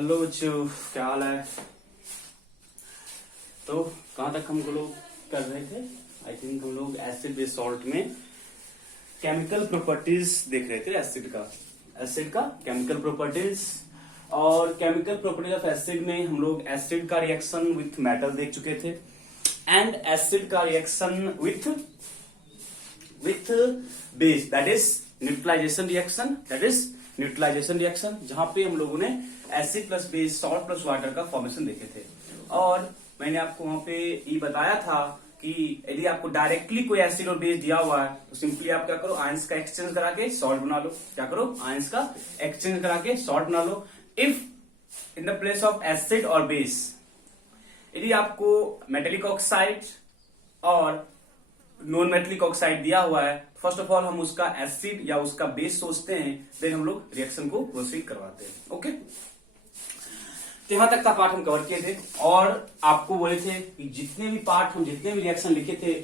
Hello बच्चों, क्या हाल है। तो कहाँ तक हम लोग कर रहे थे। आई थिंक हम लोग एसिड बेस सॉल्ट में केमिकल प्रॉपर्टीज देख रहे थे। एसिड का केमिकल प्रॉपर्टीज, और केमिकल प्रॉपर्टीज ऑफ एसिड में हम लोग एसिड का रिएक्शन विथ मेटल देख चुके थे, एंड एसिड का reaction with base, that is neutralization reaction, जहां पे हम लोगों ने acid plus base, salt plus water का फॉर्मेशन देखे थे। और मैंने आपको वहां पे ये बताया था कि यदि आपको डायरेक्टली कोई एसिड और बेस दिया हुआ है तो सिंपली आप क्या करो, आयंस का एक्सचेंज करा के सॉल्ट बना लो। क्या करो, आयंस का एक्सचेंज करा के सॉल्ट बना लो। If in the place of acid और बेस, यदि आपको मेटेलिक ऑक्साइड और नॉन मेटेलिक ऑक्साइड दिया हुआ है, फर्स्ट ऑफ ऑल हम उसका एसिड या उसका बेस सोचते हैं, देन हम लोग रिएक्शन को प्रोसीड करवाते हैं। ओके, तो यहां तक का पार्ट हम कवर किए थे, और आपको बोले थे कि जितने भी रिएक्शन लिखे थे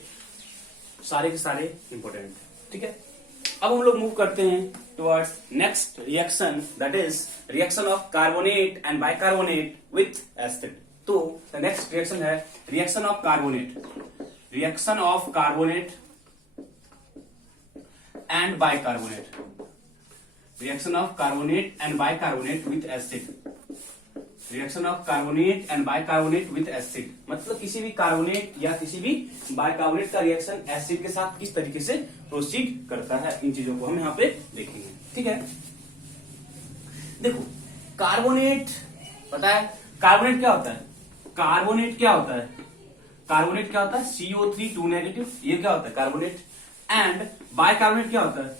सारे के सारे इंपॉर्टेंट। ठीक है, अब हम लोग मूव करते हैं towards next reaction, that is reaction of carbonate and bicarbonate with acid. तो द नेक्स्ट रिएक्शन है reaction of carbonate and bicarbonate with acid। मतलब किसी भी कार्बोनेट या किसी भी बाइकार्बोनेट का रिएक्शन एसिड के साथ किस तरीके से प्रोसीड करता है, इन चीजों को हम यहाँ पे देखेंगे। ठीक है, देखो कार्बोनेट, पता है कार्बोनेट क्या होता है। कार्बोनेट क्या होता है CO3 2 नेगेटिव, ये क्या होता है कार्बोनेट। एंड बाइकार्बोनेट क्या होता है,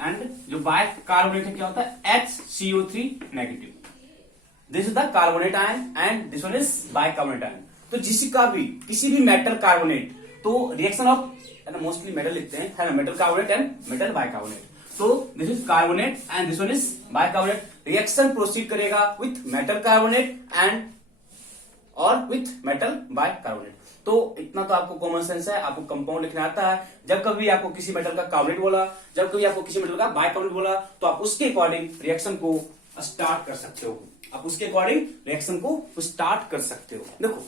एंड जो बाइकार्बोनेट है क्या होता है HCO3 negative. This is the carbonate ion and this one is bicarbonate ion. तो किसी भी मेटल कार्बोनेट, तो रिएक्शन ऑफ, मोस्टली मेटल लिखते हैं, है ना, metal carbonate and metal bicarbonate. तो this is carbonate and this one is bicarbonate. Reaction proceed करेगा विथ मेटल कार्बोनेट एंड और विथ मेटल बाइकार्बोनेट। तो इतना तो आपको कॉमन सेंस है, आपको कंपाउंड लिखना आता है। जब कभी आपको किसी मेटल का कार्बोनेट बोला, जब कभी आपको किसी मेटल का बाइकार्बोनेट बोला, तो आप उसके अकॉर्डिंग रिएक्शन को स्टार्ट कर सकते हो। देखो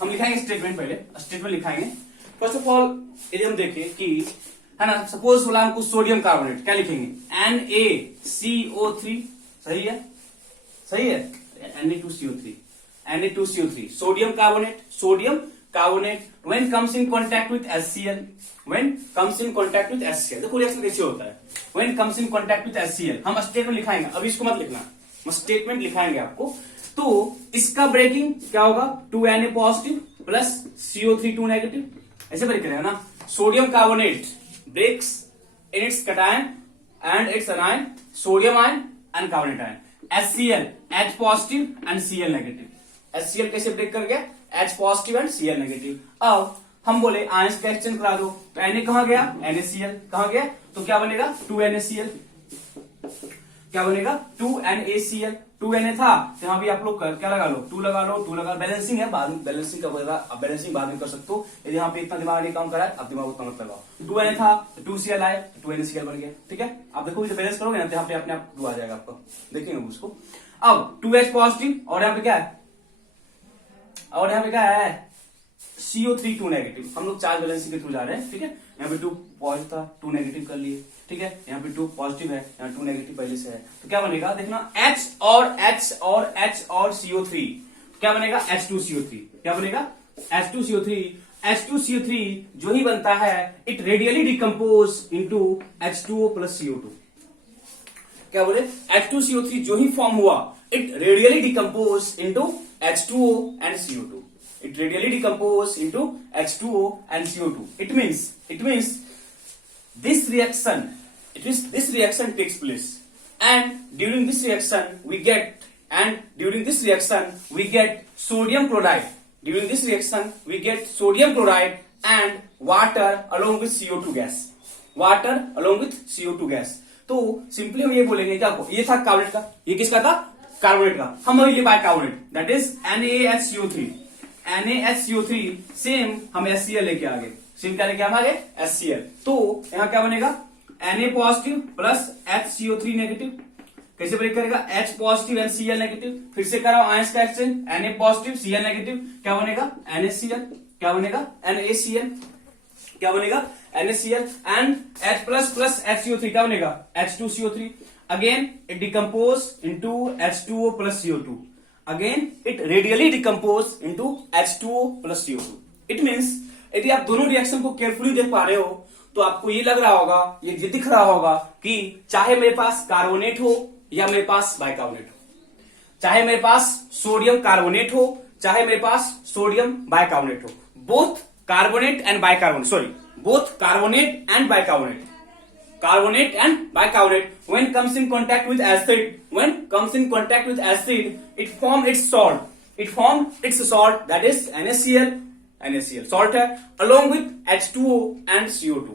हम लिखाएंगे स्टेटमेंट, पहले स्टेटमेंट लिखाएंगे। फर्स्ट ऑफ ऑल यदि हम देखें कि, है ना, सपोज बोला हमको सोडियम कार्बोनेट, क्या लिखेंगे NaCO3। सही है Na2CO3 sodium carbonate when comes in contact with HCl, देखो रिएक्शन कैसे होता है when comes in contact with HCl। हम स्टेटमेंट लिखाएंगे, अभी इसको मत लिखना, स्टेटमेंट लिखाएंगे आपको। तो इसका ब्रेकिंग क्या होगा, 2Na positive plus CO3 2 negative, ऐसे ब्रेक करेगा ना। Sodium carbonate breaks in its cation and its anion, sodium ion and carbonate ion. HCl H positive and Cl negative. HCl कैसे ब्रेक कर गया, H positive and Cl negative. अब हम बोले ions का एक्सचेंज करा दो, तो Na कहां गया, NaCl कहां गया, तो क्या बनेगा 2NaCl, क्या बनेगा 2NaCl। 2Na था तो यहां भी आप लोग क्या लगा लो, 2 लगा लो, बैलेंसिंग है, बाद में बैलेंसिंग का होगा, आप बैलेंसिंग बाद में कर सकते हो। यदि यहाँ पे इतना दिमाग नहीं काम करा है, अब दिमाग उतना मत लगाओ। 2Na था तो 2Cl आए तो 2NaCl बन गया। ठीक है, आप देखो जब बैलेंस करोगे ना तो यहाँ पे अपने आप 2 आ जाएगा आपका, देखेंगे उसको। अब 2H पॉजिटिव और यहाँ पे क्या है, CO3 2 नेगेटिव। हम लोग चार्ज बैलेंसिंग के थ्रू जा रहे हैं। ठीक है, यहाँ पे 2 पॉजिटिव था, 2 नेगेटिव कर लिए। ठीक है, यहाँ पे 2 पॉजिटिव है, यहाँ 2 नेगेटिव पहले से है, तो क्या बनेगा देखना, H और CO3 क्या बनेगा, H2CO3। क्या बनेगा H2CO3 जो ही बनता है, it radially decompose into H2O plus CO2। क्या बोले, H2CO3 जो ही फॉर्म हुआ, it radially decompose into H2O and CO2। It means this reaction takes place, and during this reaction we get sodium chloride. And water along with CO2 gas. तो simply हम ये बोलेंगे क्या, ये था कार्बोनेट का, ये किसका था, कार्बोनेट का। हम अभी bicarbonate, that is NaHCO3 same हम HCl लेके आ गए, सेम क्या लेके आ गए HCl। तो यहां क्या बनेगा, Na positive plus HCO3 negative, कैसे ब्रेक करेगा, H positive and Cl negative, फिर से कराओ आयंस का exchange, Na positive Cl negative, क्या बनेगा NaCl, क्या बनेगा NaCl, क्या बनेगा NaCl and H plus plus HCO3 क्या बनेगा H2CO3, again it decompose into H2O plus CO2, again it radially decompose into H2O plus CO2। It means यदि आप दोनों रिएक्शन को केयरफुली देख पा रहे हो तो आपको ये लग रहा होगा, ये दिख रहा होगा कि चाहे मेरे पास कार्बोनेट हो या मेरे पास बाइकार्बोनेट हो, चाहे मेरे पास सोडियम कार्बोनेट हो चाहे मेरे पास सोडियम बाइकार्बोनेट हो, both carbonate and bicarbonate, sorry both carbonate and bicarbonate, carbonate and bicarbonate when comes in contact with acid, it form its salt, that is NaCl salt है, along with H2O and CO2,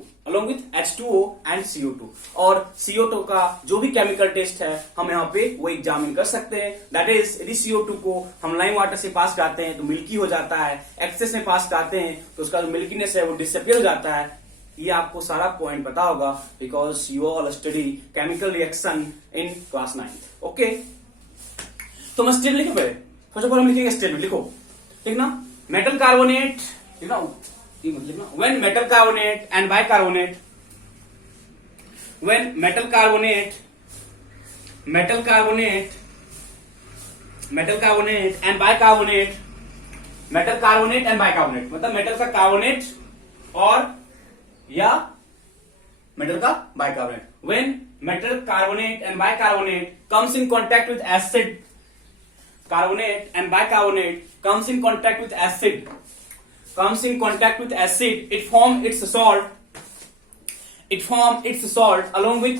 और CO2 का जो भी chemical test है हम यहाँ पे वो एग्जामिन कर सकते हैं, दैट इज यदि CO2 को हम लाइम वाटर से पास करते हैं तो मिल्की हो जाता है, एक्सेस में पास करते हैं तो उसका जो मिल्कीनेस है वो डिसअपियर हो जाता है। ये आपको सारा पॉइंट पता होगा because you all study chemical reaction in class 9। Okay, तो हम स्टेप लिखे पहले, फर्स्ट ऑफ ऑल हम लिखेंगे स्टेप, लिखो लिखना मेटल कार्बोनेट, लिखना when metal carbonate and bicarbonate, when metal carbonate and bicarbonate, metal carbonate and bicarbonate मतलब मेटल का कार्बोनेट और या मेटल का bicarbonate, when metal carbonate and bicarbonate comes in contact with acid, carbonate and bicarbonate comes in contact with acid, it form its salt along with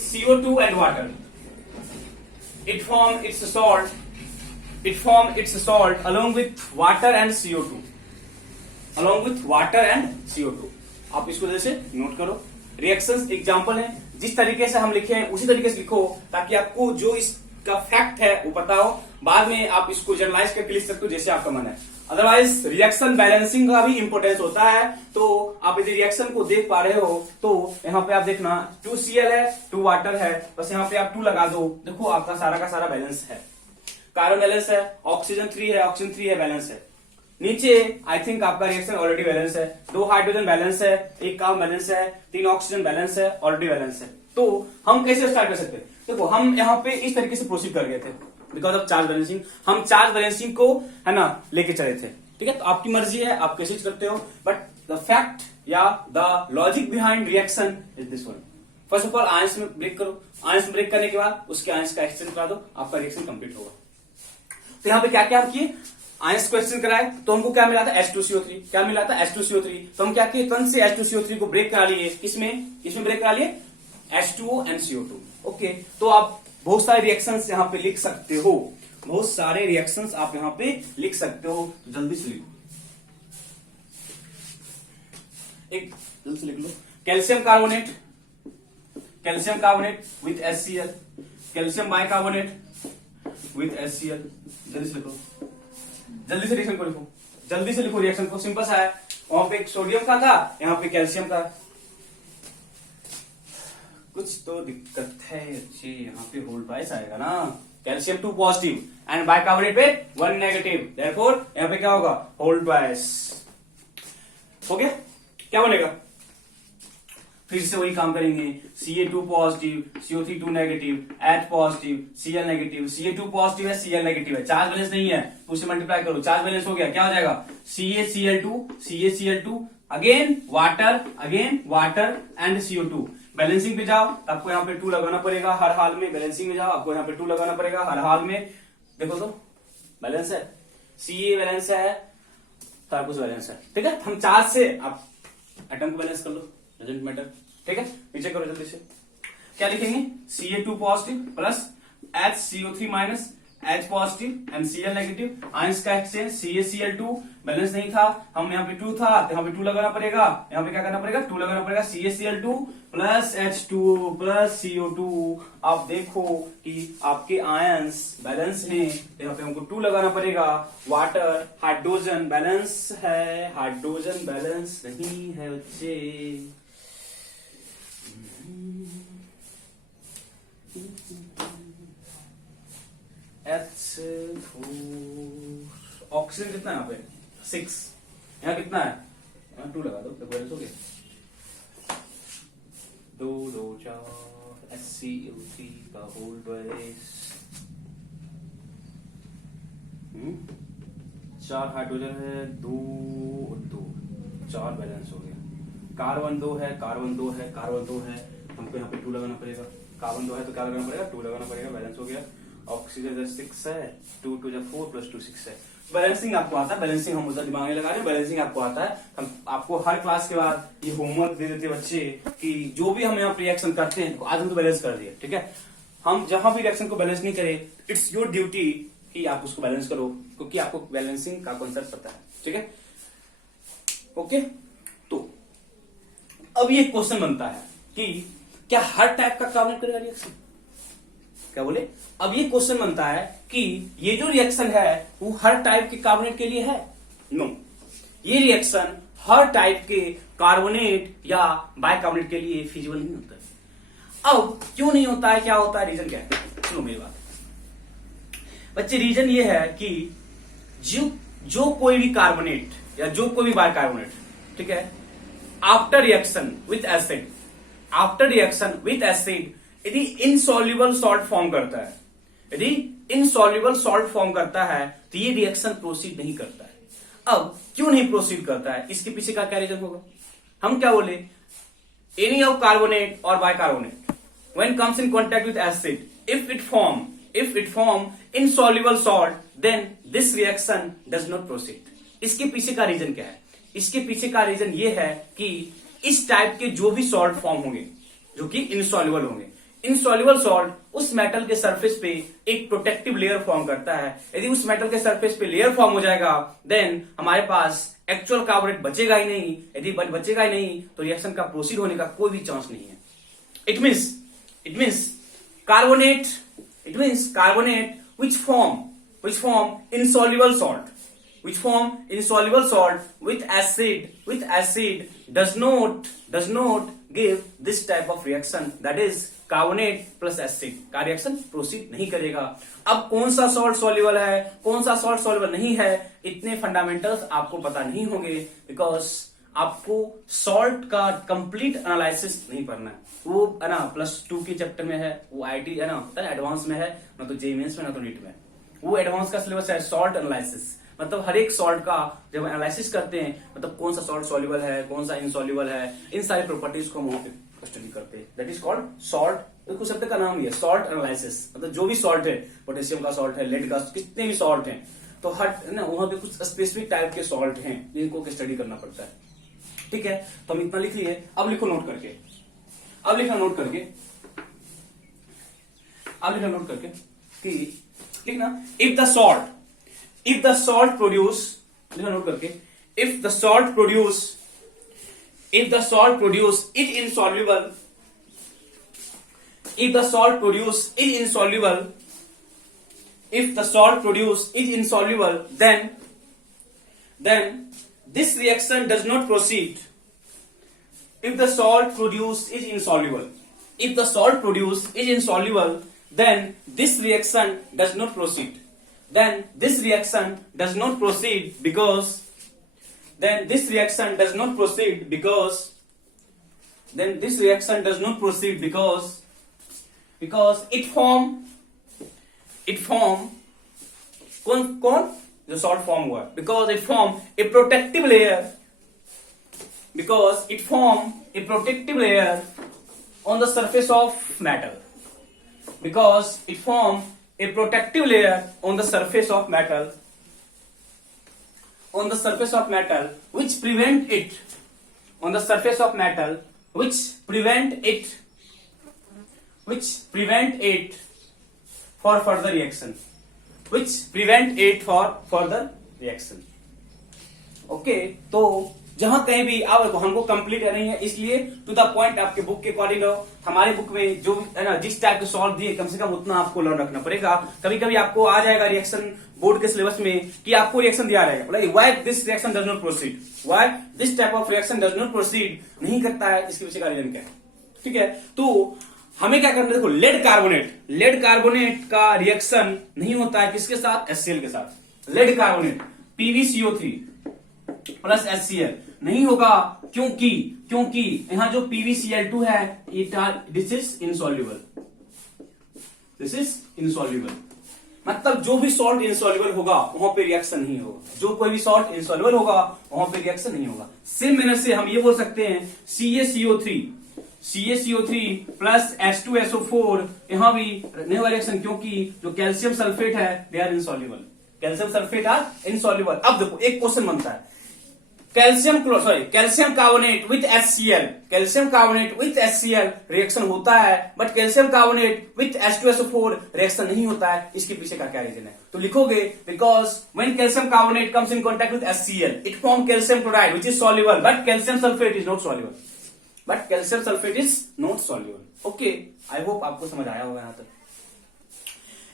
CO2 and water, it form its salt along with water and CO2, आप इसको जैसे note करो, reactions example है, जिस तरीके से हम लिखे हैं उसी तरीके से लिखो ताकि आपको जो इसका फैक्ट है वो पता हो, बाद में आप इसको जनरलाइज करके लिख सकते हो जैसे आपका मन है। अदरवाइज रिएक्शन बैलेंसिंग का भी इंपॉर्टेंस होता है, तो आप यदि रिएक्शन को देख पा रहे हो तो यहाँ पे आप देखना 2Cl है 2 वाटर है, बस यहाँ पे आप 2 लगा दो, देखो आपका सारा का सारा बैलेंस है, कार्बन बैलेंस है, ऑक्सीजन 3 है बैलेंस है, नीचे आई थिंक आपका रिएक्शन ऑलरेडी बैलेंस है, 2 हाइड्रोजन बैलेंस है, 1 कार्बन बैलेंस है, 3 ऑक्सीजन बैलेंस है, ऑलरेडी बैलेंस है। तो हम कैसे स्टार्ट कर सकते हैं, देखो हम यहाँ पे इस तरीके से प्रोसीड कर गए थे बिकॉज ऑफ चार्ज बैलेंसिंग, हम चार्ज बैलेंसिंग को है ना लेके चले थे, ठीक है, तो आपकी मर्जी है आप कैसे करते हो, बट द फैक्ट या the logic behind reaction is this one. First of all ions में ब्रेक करो, आयंस में ब्रेक करने के बाद उसके आयंस का एक्सचेंज करा दो, आपका रिएक्शन कंप्लीट होगा। तो यहाँ पे क्या क्या किए, आयंस क्वेश्चन कराए तो हमको क्या मिला था H2CO3, क्या मिला था H2CO3, तो हम क्या किए तुरंत से H2CO3 को ब्रेक करा लिए, किसमें ब्रेक करा लिए H2O and CO2। ओके, तो आप बहुत सारे रिएक्शंस यहाँ पे लिख सकते हो, बहुत सारे रिएक्शंस आप यहाँ पे लिख सकते हो, तो जल्दी से लिखो, एक जल्दी से लिख लो, calcium carbonate with HCl, calcium bicarbonate with HCl, जल्दी से लिखो, जल्दी से रिएक्शन को लिखो, जल्दी से लिखो, रिएक्शन को सिंपल सा है, वहां पे एक सोडियम का था यहाँ पे कैल्शियम का, कुछ तो दिक्कत है अच्छी, यहाँ पे होल्ड ट्वाइस आएगा ना, कैल्शियम 2 पॉजिटिव एंड बाइकार्बोनेट पे 1 नेगेटिव, देयरफॉर यहाँ पे क्या होगा होल्ड ट्वाइस, हो गया, क्या बनेगा, फिर से वही काम करेंगे, Ca2 positive, CO3 2 negative, H positive, Cl negative, Ca2 positive है Cl नेगेटिव है, चार्ज बैलेंस नहीं है तो उसे मल्टीप्लाई करो, चार्ज बैलेंस हो गया, क्या हो जाएगा CaCl2 again water and CO2, balancing पे जाओ तो आपको यहाँ पे 2 लगाना पड़ेगा हर हाल में, बैलेंसिंग में जाओ आपको यहाँ पे 2 लगाना पड़ेगा हर हाल में, देखो तो बैलेंस है, Ca बैलेंस है, सारा कुछ बैलेंस है, ठीक है, हम चार्ज से आप एटम को बैलेंस कर लो, डजंट मैटर, ठीक है, नीचे करो जल्दी से, क्या लिखेंगे Ca2 positive plus HCO3 minus H positive and Cl negative, ions का एक्सचेंज CaCl2 बैलेंस नहीं था, हम यहाँ पे 2 था तो यहाँ पे 2 लगाना पड़ेगा, यहाँ पे क्या करना पड़ेगा 2 लगाना पड़ेगा, CaCl2 plus H2O plus CO2, आप देखो कि आपके आयंस बैलेंस हैं, यहाँ पे हमको 2 लगाना पड़ेगा, वाटर हाइड्रोजन बैलेंस है, हाइड्रोजन बैलेंस नहीं है बच्चे, ऑक्सीजन कितना है यहाँ पे 6, यहाँ कितना है, यहाँ 2 लगा दो तो बैलेंस हो गया। 2 2 4 HCl3 का होल ट्वाइस, 4 हाइड्रोजन है, 2 2 4 बैलेंस हो गया। कार्बन 2 है, कार्बन 2 है, कार्बन 2 है, हमको यहाँ पे 2 लगाना पड़ेगा। कार्बन 2 है तो क्या लगाना पड़ेगा, 2 लगाना पड़ेगा, बैलेंस हो गया। ऑक्सीजन 6 है, 2 2 4 प्लस 2 6 है। बैलेंसिंग आपको आता है, बैलेंसिंग हम उधर दिमाग में लगा रहे हैं, बैलेंसिंग आपको आता है। हम आपको हर क्लास के बाद ये होमवर्क दे देते बच्चे कि जो भी हम यहाँ रिएक्शन करते हैं, आज हम तो बैलेंस कर दिए, ठीक है। हम जहां भी रिएक्शन को बैलेंस नहीं करें, इट्स योर ड्यूटी कि आप उसको बैलेंस करो, क्योंकि आपको बैलेंसिंग का कॉन्सेप्ट पता है, ठीक है। ओके, तो अब ये क्वेश्चन बनता है कि क्या हर टाइप का कार्बोनेट करेगा रिएक्शन, क्या बोले। अब ये क्वेश्चन बनता है कि ये जो रिएक्शन है वो हर टाइप के कार्बोनेट के लिए है, नो। ये रिएक्शन हर टाइप के कार्बोनेट या बाइकार्बोनेट के लिए फिजिबल नहीं होता है। अब क्यों नहीं होता है, क्या होता है, रीजन क्या है, सुनो मेरी बात बच्चे। रीजन ये है कि जो कोई भी कार्बोनेट या जो कोई भी बाइकार्बोनेट, ठीक है, after reaction with acid, after reaction with acid यदि इनसॉल्युबल सॉल्ट फॉर्म करता है, यदि इनसॉल्युबल सॉल्ट फॉर्म करता है तो ये रिएक्शन प्रोसीड नहीं करता है। अब क्यों नहीं प्रोसीड करता है, इसके पीछे का क्या रीजन होगा। हम क्या बोले, एनी ऑफ कार्बोनेट और bicarbonate when comes in contact with acid, if it form insoluble salt, then this reaction does not proceed. इसके पीछे का रीजन क्या है, इसके पीछे का रीजन ये है कि इस टाइप के जो भी सॉल्ट फॉर्म होंगे जो कि इनसॉल्युबल होंगे, इनसॉल्युबल सॉल्ट उस मेटल के सरफेस पे एक प्रोटेक्टिव लेयर फॉर्म करता है। यदि उस मेटल के सरफेस पे लेयर फॉर्म हो जाएगा, देन हमारे पास एक्चुअल कार्बोनेट बचेगा ही नहीं। यदि बचेगा ही नहीं तो रिएक्शन का प्रोसीड होने का कोई भी चांस नहीं है। It means carbonate which form insoluble salt, with acid does not give this type of reaction, that is carbonate plus acid का रिएक्शन प्रोसीड नहीं करेगा। अब कौन सा सॉल्ट सॉल्युबल है, कौन सा सॉल्ट सॉल्युबल नहीं है, इतने फंडामेंटल्स आपको पता नहीं होंगे, बिकॉज आपको सॉल्ट का कंप्लीट एनालिसिस नहीं पढ़ना है। वो है ना +2 के चैप्टर में है, वो आईटी है ना एडवांस में है, ना तो जेई मेंस में ना तो नीट में। वो एडवांस का सिलेबस है सॉल्ट एनालिसिस, मतलब हर एक सॉल्ट का जब एनालिसिस करते हैं, मतलब कौन सा सॉल्ट सॉल्युबल है, कौन सा इनसॉल्युबल है, इन सारी प्रॉपर्टीज को हम वहां पे स्टडी करते हैं। दैट इज कॉल्ड सॉल्ट, कुछ शब्द का नाम ही है सॉल्ट एनालिसिस। मतलब जो भी सॉल्ट है, पोटेशियम का सॉल्ट है, लेड का, कितने भी सॉल्ट हैं, तो हर ना वहां पे कुछ स्पेसिफिक टाइप के सॉल्ट हैं जिनको स्टडी करना पड़ता है। ठीक है, तो हम इतना लिख लिए। अब लिखो नोट करके, अब लिखना नोट करके कि लिखना इफ द सॉल्ट प्रोड्यूस, लिखना नोट करके, if the salt produce is insoluble, if the salt produce is insoluble, then this reaction does not proceed. If the salt produce is insoluble, then this reaction does not proceed. Because it form कौन जो salt form हुआ, because it form a protective layer, on the surface of metal, which prevent it for further reaction, okay. तो जहां कहीं भी अब हमको complete नहीं है, इसलिए टू द पॉइंट आपके बुक के अकॉर्डिंग हो। हमारे बुक में जो है ना जिस टाइप के सॉल्व दिए, कम से कम उतना आपको लर्न रखना पड़ेगा। कभी कभी आपको आ जाएगा रिएक्शन बोर्ड के सिलेबस में कि आपको रिएक्शन दिया रहेगा, why this reaction does not proceed, why this type of reaction does not proceed, नहीं करता है, इसके पीछे का रीजन क्या है। ठीक है, तो हमें क्या करना है, देखो लेड कार्बोनेट का रिएक्शन नहीं होता है किसके साथ, HCl के साथ। Lead carbonate PbCO3 plus HCl नहीं होगा, क्योंकि यहां जो PbCl2 है दिस इज इनसॉल्युबल। मतलब जो भी सॉल्ट इनसॉल्युबल होगा वहां पे रिएक्शन नहीं होगा, जो कोई भी सॉल्ट इनसॉल्युबल होगा वहां पे रिएक्शन नहीं होगा। सेम मैनर से हम ये बोल सकते हैं CaCO3 प्लस H2SO4 यहां भी नहीं होगा रिएक्शन, क्योंकि जो कैल्शियम सल्फेट है they are insoluble. Calcium sulphate are insoluble. अब देखो एक क्वेश्चन बनता है, calcium carbonate with HCl reaction होता है, but calcium carbonate with H2SO4 reaction नहीं होता है। इसके पीछे का क्या रीजन है, तो लिखोगे because when calcium carbonate comes in contact with HCl it form calcium chloride which is soluble, but calcium sulphate is not soluble. Okay, I hope आपको समझ आया होगा यहां तक।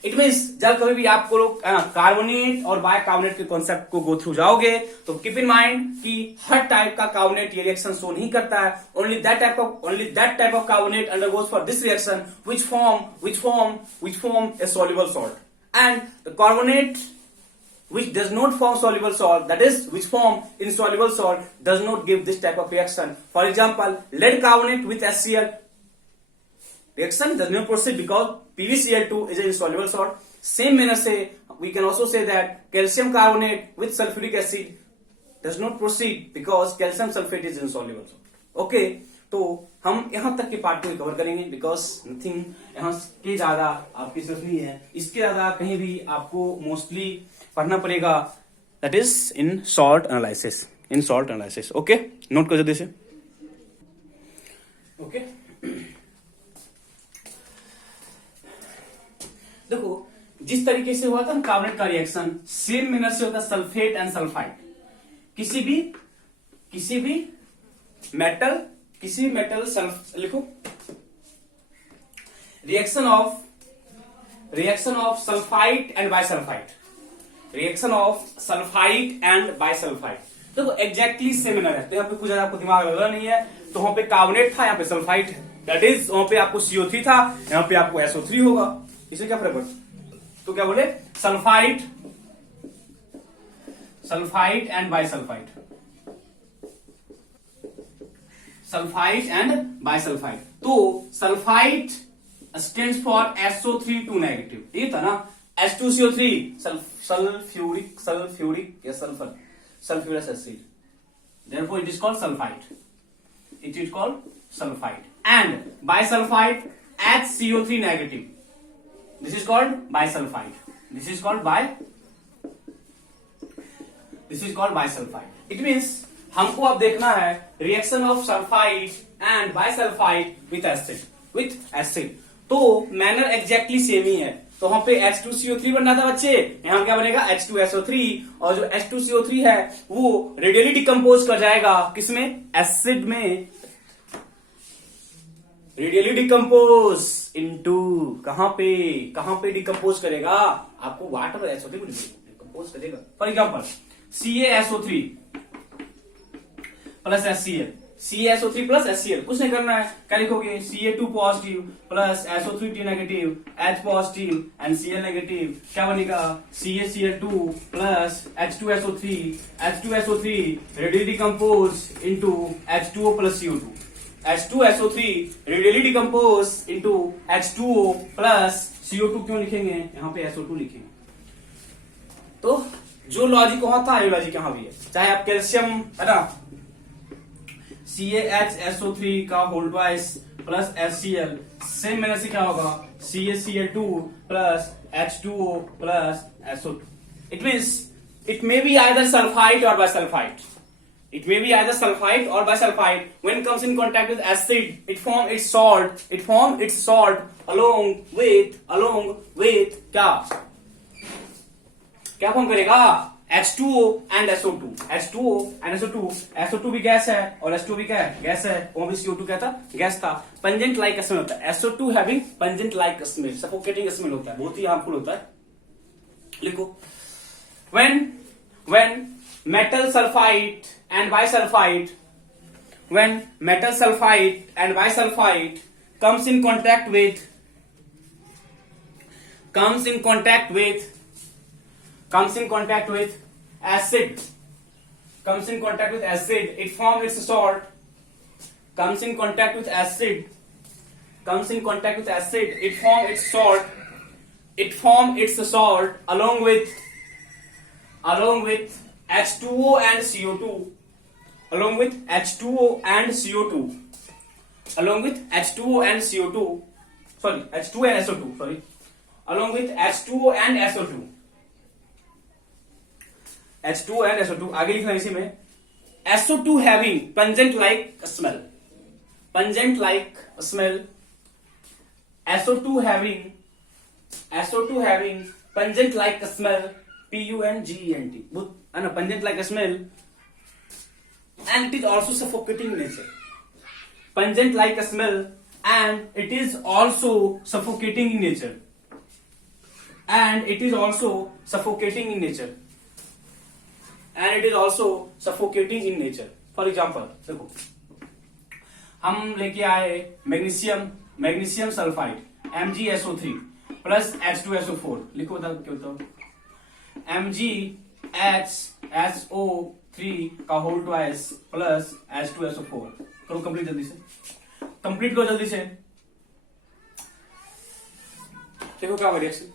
इट मीन्स जब कभी भी आपको लोग कार्बोनेट और बायकार्बोनेट के कॉन्सेप्ट को गो थ्रू जाओगे तो कीप इन माइंड कि हर टाइप का कार्बोनेट ये रिएक्शन शो नहीं करता है। Only that type of carbonate undergoes for this reaction which form a soluble salt, and the carbonate which does not form soluble salt, that is which form insoluble salt, does not give this type of reaction. For example, lead carbonate with HCl reaction does not proceed because PbCl2 is an insoluble salt. Same manner say we can also say that calcium carbonate with sulfuric acid does not proceed because calcium sulfate is insoluble salt. Okay, तो हम यहां तक के part को cover करेंगे because nothing यहां के ज्यादा आपकी सिर्फ नहीं है, इसके ज्यादा कहीं भी आपको मोस्टली पढ़ना पड़ेगा, that is in salt analysis. Okay, note कर जल्दी से। ओके, देखो जिस तरीके से हुआ था कार्बोनेट का रिएक्शन सेम मैनर से होता है सल्फेट एंड सल्फाइड। किसी भी मेटल लिखो, reaction of sulphide and bisulphide. देखो एग्जैक्टली सेम मैनर है, तो यहाँ पे कुछ ज्यादा आपको दिमाग लग रहा नहीं है। तो वहां पे कार्बोनेट था, यहाँ पे सल्फाइड है, दैट इज वहां पे आपको CO3 था, यहाँ पे आपको SO3 होगा। इसमें क्या फर्क पड़ता, तो क्या बोले सल्फाइड एंड बाइसल्फाइड, तो sulphide stands for SO3 2 negative, ये था ना। H2CO3 सल्फ्यूरिक या sulphurous acid, therefore it is called sulfide, and bisulfide HCO3 negative, this is called bisulfide. It means हमको अब देखना है reaction of sulphide and bisulphide with acid. तो manner exactly same ही है। तो वहां पे H2CO3 बनना था बच्चे, यहाँ क्या बनेगा H2SO3, और जो H2CO3 है वो रेडियली डिकम्पोज कर जाएगा किसमें, एसिड में। रेडियली डिकम्पोज इनटू कहां पे डिकम्पोज करेगा, आपको वाटर और SO3 को डिकम्पोज करेगा। For example CaSO3 plus HCl, कुछ नहीं करना है, क्या लिखोगे Ca2 positive plus SO3 negative, H positive and Cl negative, क्या बनेगा CaCl2 plus H2SO3 radially decompose into H2O plus CO2, H2SO3 radially decompose into H2O plus CO2, क्यों लिखेंगे यहाँ पे SO2 लिखेंगे। तो जो लॉजिक वहां था ये लॉजिक यहां भी है, चाहे आप कैल्शियम है ना CaHSO3 का whole twice plus HCl, same manner से क्या होगा CaCl2 plus H2O plus SO2। It means it may be either sulphide और bisulphide, when comes in contact with acid it form its salt along with क्या form करेगा H2O and SO2, SO2 भी gas है और H2O भी क्या है, gas है, वो भी CO2 क्या था, गैस था। पंजेंट लाइक स्मेल होता है, SO2 having pungent like smell, suffocating smell होता है, बहुत ही हार्मफुल होता है। लिखो when metal sulfide and bisulfide comes in contact with acid, it forms its salt. Comes in contact with acid, it forms its salt. It forms its salt along with H2O and CO2. Along with H2O and CO2. Along with H2O and CO2. Sorry, H2O and SO2. Sorry. Along with H2O and SO2. H2O and SO2. आगे लिखना इसी में. SO2 having pungent like smell. Pungent like smell. SO2 having pungent like smell. PUNGENT. Pungent like smell. And it is also suffocating in nature. Pungent like a smell, and it is also suffocating in nature. And it is also suffocating in nature. And it is also suffocating in nature. For example, देखो हम लेके आए magnesium sulphide MgSO3 plus H2SO4. लिखो बताओ क्या बताओ. MgHSO3 का whole twice plus H2SO4. करो कंप्लीट जल्दी से. कंप्लीट करो जल्दी से. देखो क्या होगा रिएक्शन.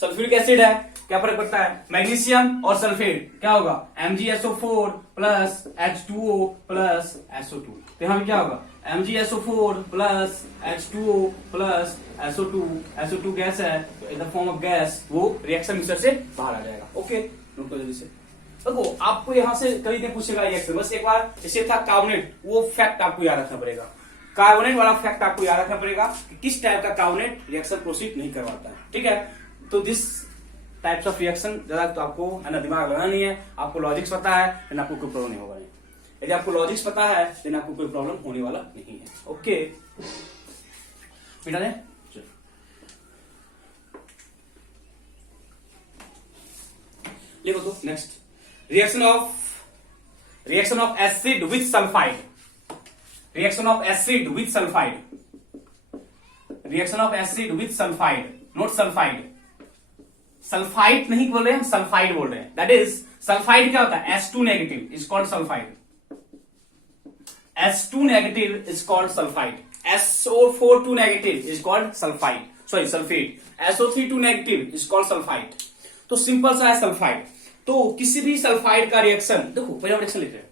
सल्फ्यूरिक एसिड है, क्या फर्क पड़ता है. मैग्नीशियम और सल्फेट क्या होगा. MgSO4 plus H2O plus SO2. तो यहां पे क्या होगा. MgSO4 plus H2O plus SO2 gas है, तो in the form of gas वो रिएक्शन मिक्सर से बाहर आ जाएगा. ओके, नोट करो जल्दी से. देखो आपको यहां से कभी नहीं पूछेगा रिएक्शन. बस एक बार इसे था कार्बोनेट, वो फैक्ट आपको याद रखना पड़ेगा. कार्बोनेट वाला फैक्ट आपको याद रखना पड़ेगा कि किस टाइप का कार्बोनेट रिएक्शन प्रोसीड नहीं करवाता है. ठीक है, तो दिस टाइप्स ऑफ रिएक्शन ज्यादा तो आपको है ना दिमाग लगाना नहीं है. आपको लॉजिक्स पता है देन आपको कोई प्रॉब्लम नहीं होगा. यदि आपको लॉजिक्स पता है देन आपको कोई प्रॉब्लम होने वाला नहीं है. ओके मिटा दें. लिखो तो next. Reaction of acid with sulfide. Reaction of acid with sulfide. Not sulfide. Sulfide नहीं बोल रहे हैं, सल्फाइड बोल रहे हैं. That is sulfide क्या होता है. H2 negative is called sulfide. H2 negative is called sulfide. SO4 2 negative is called sulfide. Sorry, sulfate. SO3 2 negative is called sulfide. तो सिंपल सा है सल्फाइड. तो किसी भी सल्फाइड का रिएक्शन देखो, पहले रिएक्शन लिख रहे हैं.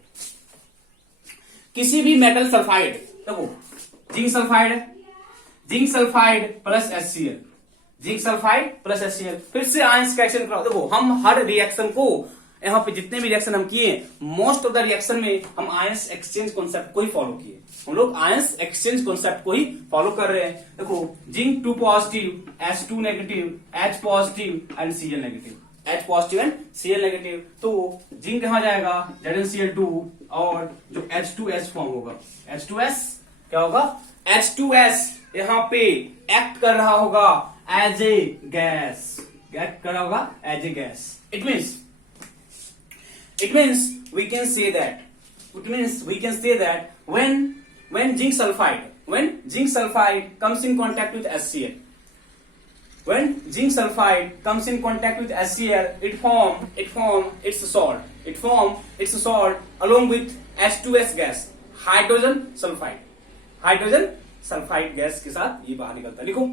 किसी भी मेटल सल्फाइड देखो, zinc sulphide plus HCl. Zinc sulphide plus HCl. फिर से आयंस का एक्सचेंज कराओ. देखो हम हर रिएक्शन को यहां पे जितने भी रिएक्शन हम किए, मोस्ट ऑफ द रिएक्शन में हम आयंस एक्सचेंज कॉन्सेप्ट को ही फॉलो किए. हम लोग आयंस एक्सचेंज कॉन्सेप्ट को ही फॉलो कर रहे हैं. देखो zinc 2 positive, H2 negative, H positive and Cl negative. H positive and Cl negative. तो जिंक कहां जाएगा, ZnCl2, और जो H2S फॉर्म होगा, H2S क्या होगा. H2S यहां पे एक्ट कर रहा होगा एज ए गैस. एक्ट कर रहा होगा as a gas. It means we can say that when zinc sulfide comes in contact with HCl, it form its salt along with H2S gas, hydrogen sulfide gas के साथ ये बाहर निकलता है. लिखो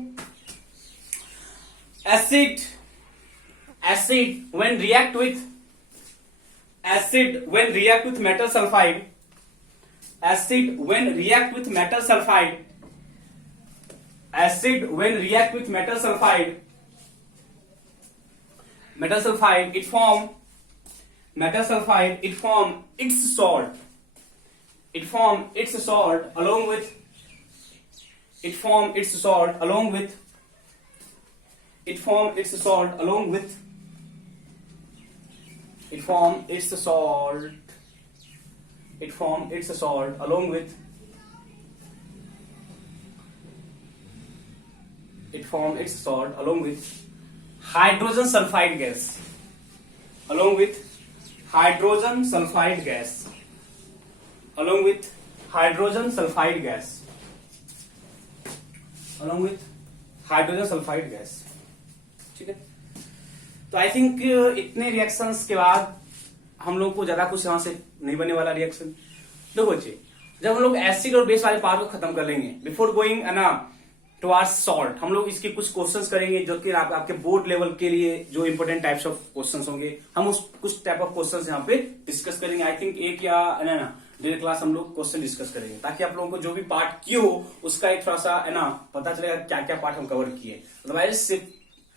acid when react with metal sulfide, it form its salt along with hydrogen sulfide gas. along with hydrogen sulphide gas. ठीक है, तो आई थिंक इतने रिएक्शंस के बाद हम लोग को ज्यादा कुछ यहां से नहीं बनने वाला रिएक्शन। देखो बच्चे, जब हम लोग एसिड और बेस वाले पार्ट को खत्म कर लेंगे, बिफोर गोइंग ना टुवर्ड्स सॉल्ट, हम लोग इसके कुछ क्वेश्चंस करेंगे जो कि आपके बोर्ड लेवल के लिए जो इंपोर्टेंट टाइप्स ऑफ क्वेश्चंस होंगे, हम उस कुछ टाइप ऑफ क्वेश्चंस यहाँ पे डिस्कस करेंगे। आई थिंक एक या ना डेढ़ क्लास हम लोग क्वेश्चन डिस्कस करेंगे, ताकि आप लोगों को जो भी पार्ट किए हो उसका एक थोड़ा सा है ना पता चलेगा क्या क्या पार्ट हम कवर किए। अदरवाइज सिर्फ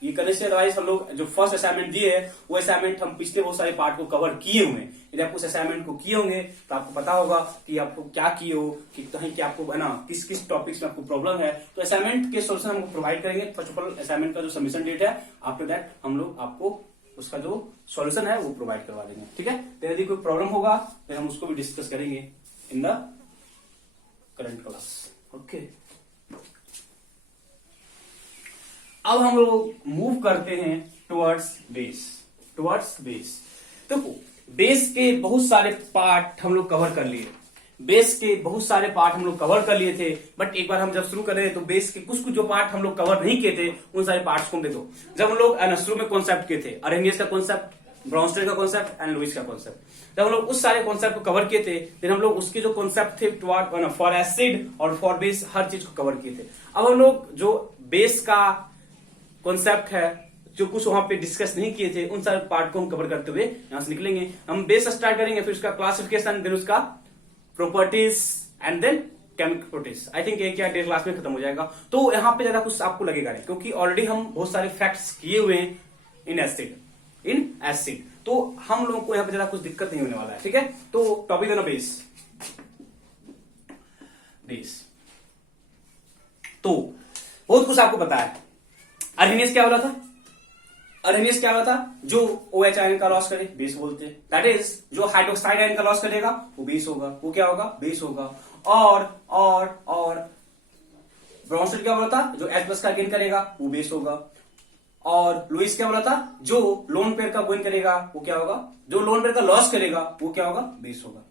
ये करने से, अदरवाइज हम लोग जो फर्स्ट असाइनमेंट दिए है वो असाइनमेंट हम पिछले बहुत सारे पार्ट को कवर किए हुए हैं। यदि आप उस असाइनमेंट को किए होंगे तो आपको पता होगा कि आपको क्या किए हो, कि कहीं क्या आपको है ना किस किस टॉपिक्स में आपको प्रॉब्लम है। तो असाइनमेंट के सोल्यूशन हमको प्रोवाइड करेंगे। फर्स्ट ऑफ ऑल असाइनमेंट का जो सबमिशन डेट है, आफ्टर दैट हम लोग आपको उसका जो सॉल्यूशन है वो प्रोवाइड करवा देंगे। ठीक है, तो यदि कोई प्रॉब्लम होगा तो हम उसको भी डिस्कस करेंगे in the current class. Okay, अब हम लोग मूव करते हैं टुवर्ड्स बेस। टुवर्ड्स बेस, देखो बेस के बहुत सारे पार्ट हम लोग कवर कर लिए, बेस के बहुत सारे पार्ट हम लोग कवर कर लिए थे। बट एक बार हम जब शुरू कर रहे थे तो बेस के कुछ कुछ जो पार्ट हम लोग कवर नहीं किए थे, उन सारे पार्ट्स को देखो। जब हम लोग शुरू में कॉन्सेप्ट किए थे, अरेनियस का कॉन्सेप्ट, ब्राउनस्टेड का कॉन्सेप्ट एंड लुईस का कॉन्सेप्ट, जब हम लोग उस सारे कॉन्सेप्ट को कवर किए थे, फिर हम लोग उसके जो कॉन्सेप्ट थे टुवर्ड फॉर एसिड और फॉर बेस, हर चीज को कवर किए थे। अब हम लोग जो बेस का कॉन्सेप्ट है, जो कुछ वहां पे डिस्कस नहीं किए थे, उन सारे पार्ट को हम कवर करते हुए यहां से निकलेंगे। हम बेस स्टार्ट करेंगे, फिर उसका क्लासिफिकेशन, देन उसका properties and then chemical properties. I think एक या डेढ़ क्लास में खत्म हो जाएगा। तो यहाँ पे ज्यादा कुछ आपको लगेगा नहीं, क्योंकि ऑलरेडी हम बहुत सारे फैक्ट्स किए हुए हैं इन एसिड, तो हम लोगों को यहाँ पे ज्यादा कुछ दिक्कत नहीं होने वाला है। ठीक है, तो टॉपिक है ना बेस। तो बहुत कुछ आपको पता है। अरेनियस क्या बोला था? अरेनियस क्या होता? जो OH आयन का लॉस करे बेस बोलते हैं। दैट इज जो हाइड्रोक्साइड आयन का लॉस करेगा वो बेस होगा। वो क्या होगा? बेस होगा। और ब्राउनस्टेड क्या बोला था? जो H+ का गेन करेगा वो बेस होगा। और लुईस क्या बोला था? जो लोन पेयर का गेन करेगा वो क्या होगा? जो लोन पेयर का लॉस करेगा वो क्या होगा? बेस होगा।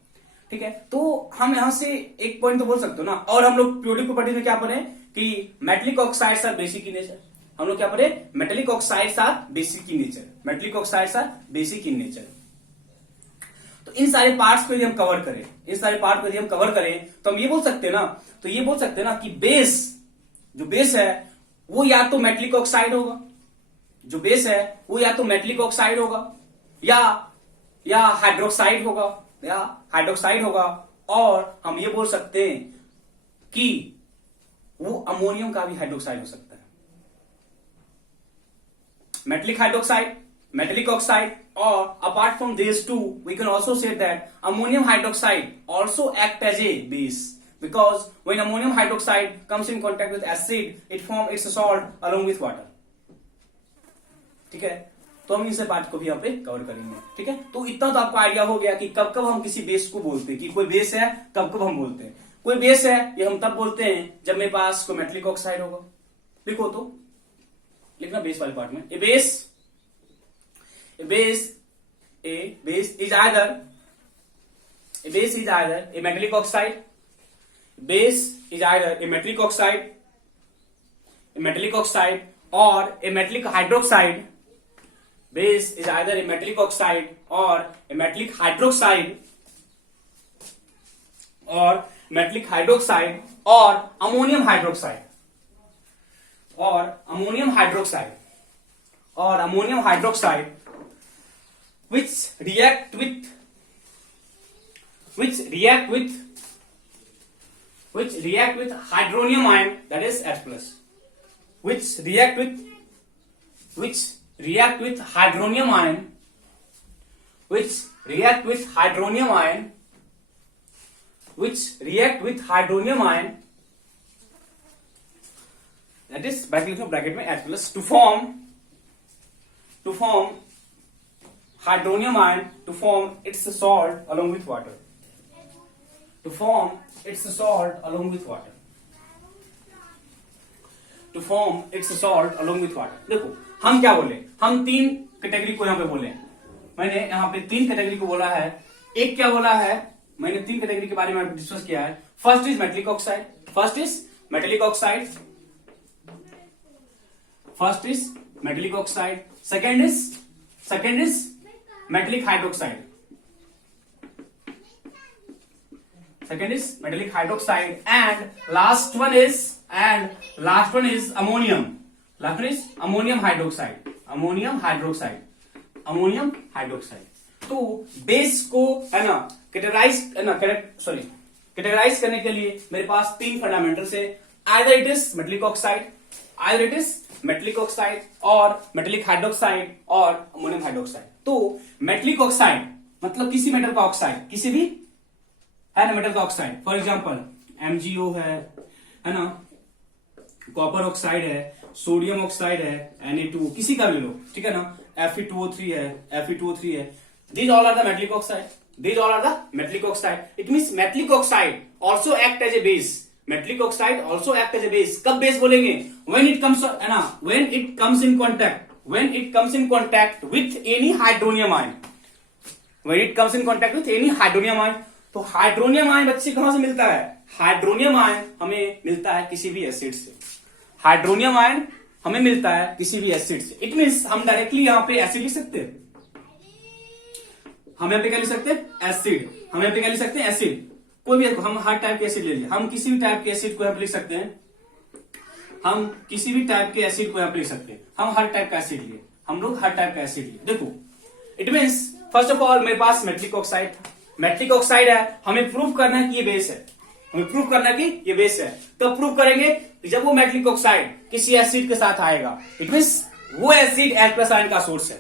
ठीक है, तो हम यहां से एक पॉइंट तो बोल सकते हो ना। और हम लोग पीरियोडिक प्रॉपर्टीज में क्या पढ़े कि metallic oxides are basic in nature. हम लोग क्या पढ़े? Metallic oxides are basic in nature. Metallic oxides are basic in nature. तो इन सारे पार्ट्स को यदि हम कवर करें, इन सारे पार्ट को यदि हम कवर करें तो हम ये बोल सकते हैं ना, तो ये बोल सकते हैं ना कि बेस, जो बेस है वो या तो मेटेलिक ऑक्साइड होगा, जो बेस है वो या तो मेटेलिक ऑक्साइड होगा या हाइड्रोक्साइड होगा, और हम ये बोल सकते हैं कि वो अमोनियम का भी हाइड्रोक्साइड हो सकता है। Metallic hydroxide, metallic oxide, or apart from these two, we can also say that ammonium hydroxide also act as a base, because when ammonium hydroxide comes in contact with acid, it forms its salt along with water. ठीक है, तो हम इस part को भी यहाँ पे cover करेंगे। ठीक है, तो इतना तो आपको आइडिया हो गया कि कब कब हम किसी बेस को बोलते हैं, कि कोई बेस है कब कब हम बोलते हैं। कोई बेस है ये हम तब बोलते हैं जब मेरे पास कोई मेटेलिक ऑक्साइड होगा। लिखो तो, लिखना बेस वाले पार्ट में, ए base is either a metallic oxide. Base is either a metallic oxide, or a metallic hydroxide. Base is either a metallic oxide or a metallic hydroxide, or ammonium hydroxide, which react with hydronium ion, that is H+, which react with hydronium ion, that is bracket में H+, to form hydronium ion, to form its salt along with water. देखो हम क्या बोले, हम तीन category को यहाँ पे बोले। मैंने यहाँ पे तीन कैटेगरी को बोला है। एक क्या बोला है, मैंने तीन कैटेगरी के बारे में डिस्कस किया है। First is metallic oxide, first is metallic oxide, second is metallic hydroxide, second is metallic hydroxide, and last one is ammonium. Last one is ammonium hydroxide. तो बेस को है ना कैटेगराइज करने के लिए मेरे पास तीन फंडामेंटल्स है, either it is metallic oxide or metallic hydroxide or ammonium hydroxide. तो मेटलिक ऑक्साइड मतलब किसी मेटल का ऑक्साइड, किसी भी है ना मेटल का ऑक्साइड, फॉर एग्जांपल MgO है ना, कॉपर ऑक्साइड है, सोडियम ऑक्साइड है, Na2 किसी का भी लो, ठीक है ना, Fe2O3 है, these all are the metallic oxide. It means metallic oxide also act as a base. कब बेस बोलेंगे? when it comes in contact with any hydronium ion. तो हाइड्रोनियम आयन बच्चे कहां से मिलता है? हाइड्रोनियम आयन हमें मिलता है किसी भी एसिड से। इट मीन्स हम डायरेक्टली यहाँ पे एसिड लिख सकते हैं। हम यहाँ पे क्या लिख सकते हैं? एसिड। कोई भी हम हर टाइप के एसिड ले लीजिए, हम किसी भी टाइप के एसिड को यहाँ पे लिख सकते हैं। हम हर टाइप का एसिड लिए, हम लोग हर टाइप का एसिड लिए। देखो, it means first of all मेरे पास मेटलिक ऑक्साइड है, हमें प्रूव करना है कि ये बेस है। तब प्रूव करेंगे जब वो मेटलिक ऑक्साइड किसी एसिड के साथ आएगा। इट मीन्स वो एसिड H+ आयन का सोर्स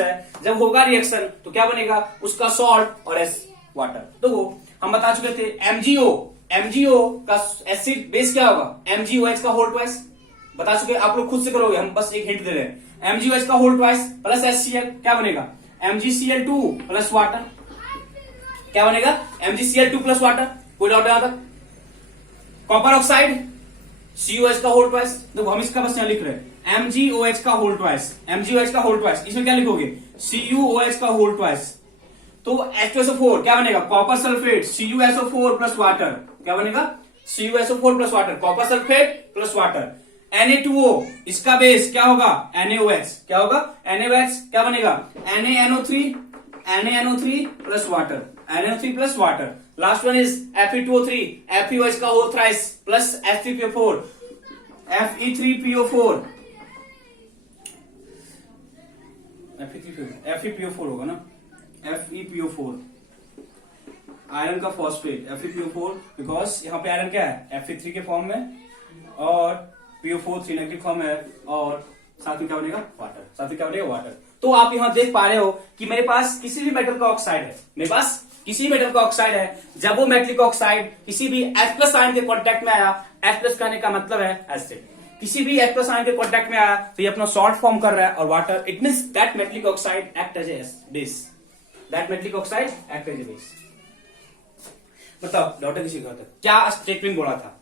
है। जब होगा रिएक्शन तो क्या बनेगा? उसका सॉल्ट और वाटर। तो हम बता चुके थे MgO का एसिड बेस क्या होगा? MgOH का होल ट्वाइस बता चुके, आप लोग खुद से करोगे, हम बस एक हिंट दे रहे हैं। MgOH का होल ट्वाइस प्लस HCl क्या बनेगा? MgCl2 plus water. क्या बनेगा? MgCl2 plus water. कोई डाउट यहां तक? कॉपर ऑक्साइड COH का होल ट्वाइस। देखो हम इसका बस यहां लिख रहे हैं MgOH का होल ट्वाइस। इसमें क्या लिखोगे? CuOH का होल ट्वाइस। तो H2SO4 क्या बनेगा? Copper sulphate CuSO4 plus water. क्या बनेगा? CuSO4 plus water, copper sulphate plus water. Na2O इसका बेस क्या होगा? NaOH। क्या होगा? NaOH क्या बनेगा? NaNO3 plus water. Last one is Fe2O3, FeOH का whole thrice plus F3PO4, FePO4 होगा ना, FePO4 आयरन का फॉस्फेट, FePO4 बिकॉज यहाँ पे आयरन क्या है? Fe3 के फॉर्म में और PO4 3 नेगेटिव फॉर्म है, और साथ में क्या बनेगा? वाटर। तो आप यहाँ देख पा रहे हो कि मेरे पास किसी भी मेटल का ऑक्साइड है, जब वो मेटलिक ऑक्साइड किसी भी H+ आयन के कांटेक्ट में आया, H+ कहने का मतलब है एसिड, किसी भी H+ आयन के कांटेक्ट में आया तो ये अपना सॉल्ट फॉर्म कर रहा है और water. It means that metallic oxide act as a base. बताओ डॉक्टर किसी का क्या स्टेटमेंट बोला था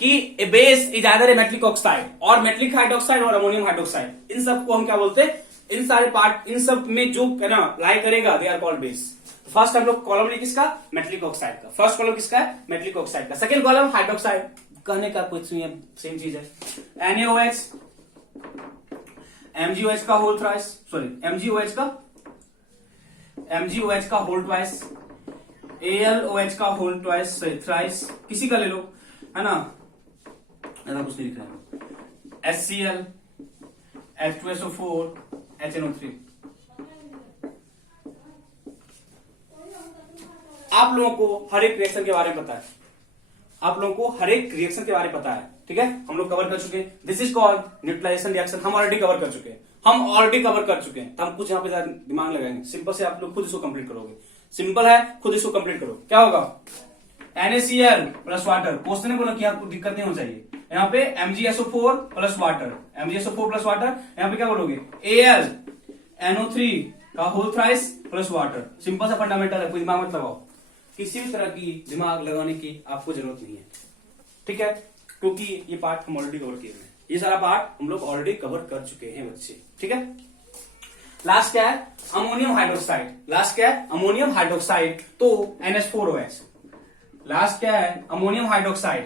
कि a base is either a metallic oxide or metallic hydroxide or ammonium hydroxide. इन सब को हम क्या बोलते हैं? इन सारे पार्ट, इन सब में जो है ना लाई करेगा, they are called base. First हम लोग कॉलम किसका? मेटलिक ऑक्साइड का। फर्स्ट कॉलम किसका है? मेटलिक ऑक्साइड का। सेकंड कॉलम हाइड्रोक्साइड, कहने का कुछ नहीं है, सेम चीज है। NaOH, MgOH का होल थ्राइस, MgOH का होल ट्वाइस, AlOH का होल ट्वाइस थ्राइस, किसी का ले लो, है ना, ऐसा कुछ नहीं लिख रहा है। HCl, H2SO4, HNO3। आप लोगों को हर एक रिएक्शन के बारे में पता है, ठीक है? हम लोग कवर कर चुके हैं। This is called neutralization reaction. हम ऑलरेडी कवर कर चुके हैं, तो हम कुछ यहाँ पे दिमाग लगाएंगे। सिंपल से आप लोग खुद इसको कंप्लीट करोगे। सिंपल है, खुद इसको कंप्लीट करो। क्या होगा? NaCl plus water. क्वेश्चन ने बोला कि आपको दिक्कत नहीं होनी चाहिए। यहाँ पे MgSO4 प्लस वाटर, यहाँ पे क्या बोलोगे? AlNO3 का whole thrice plus water. Simple सा फंडामेंटल है, कोई दिमाग मत लगाओ। किसी भी तरह की दिमाग लगाने की आपको जरूरत नहीं है, ठीक है? क्योंकि ये पार्ट हम ऑलरेडी कवर किए हैं। ये सारा पार्ट हम लोग ऑलरेडी कवर कर चुके हैं बच्चे, ठीक है? लास्ट क्या है? Ammonium hydroxide. तो NH4OH। लास्ट क्या है? अमोनियम हाइड्रोक्साइड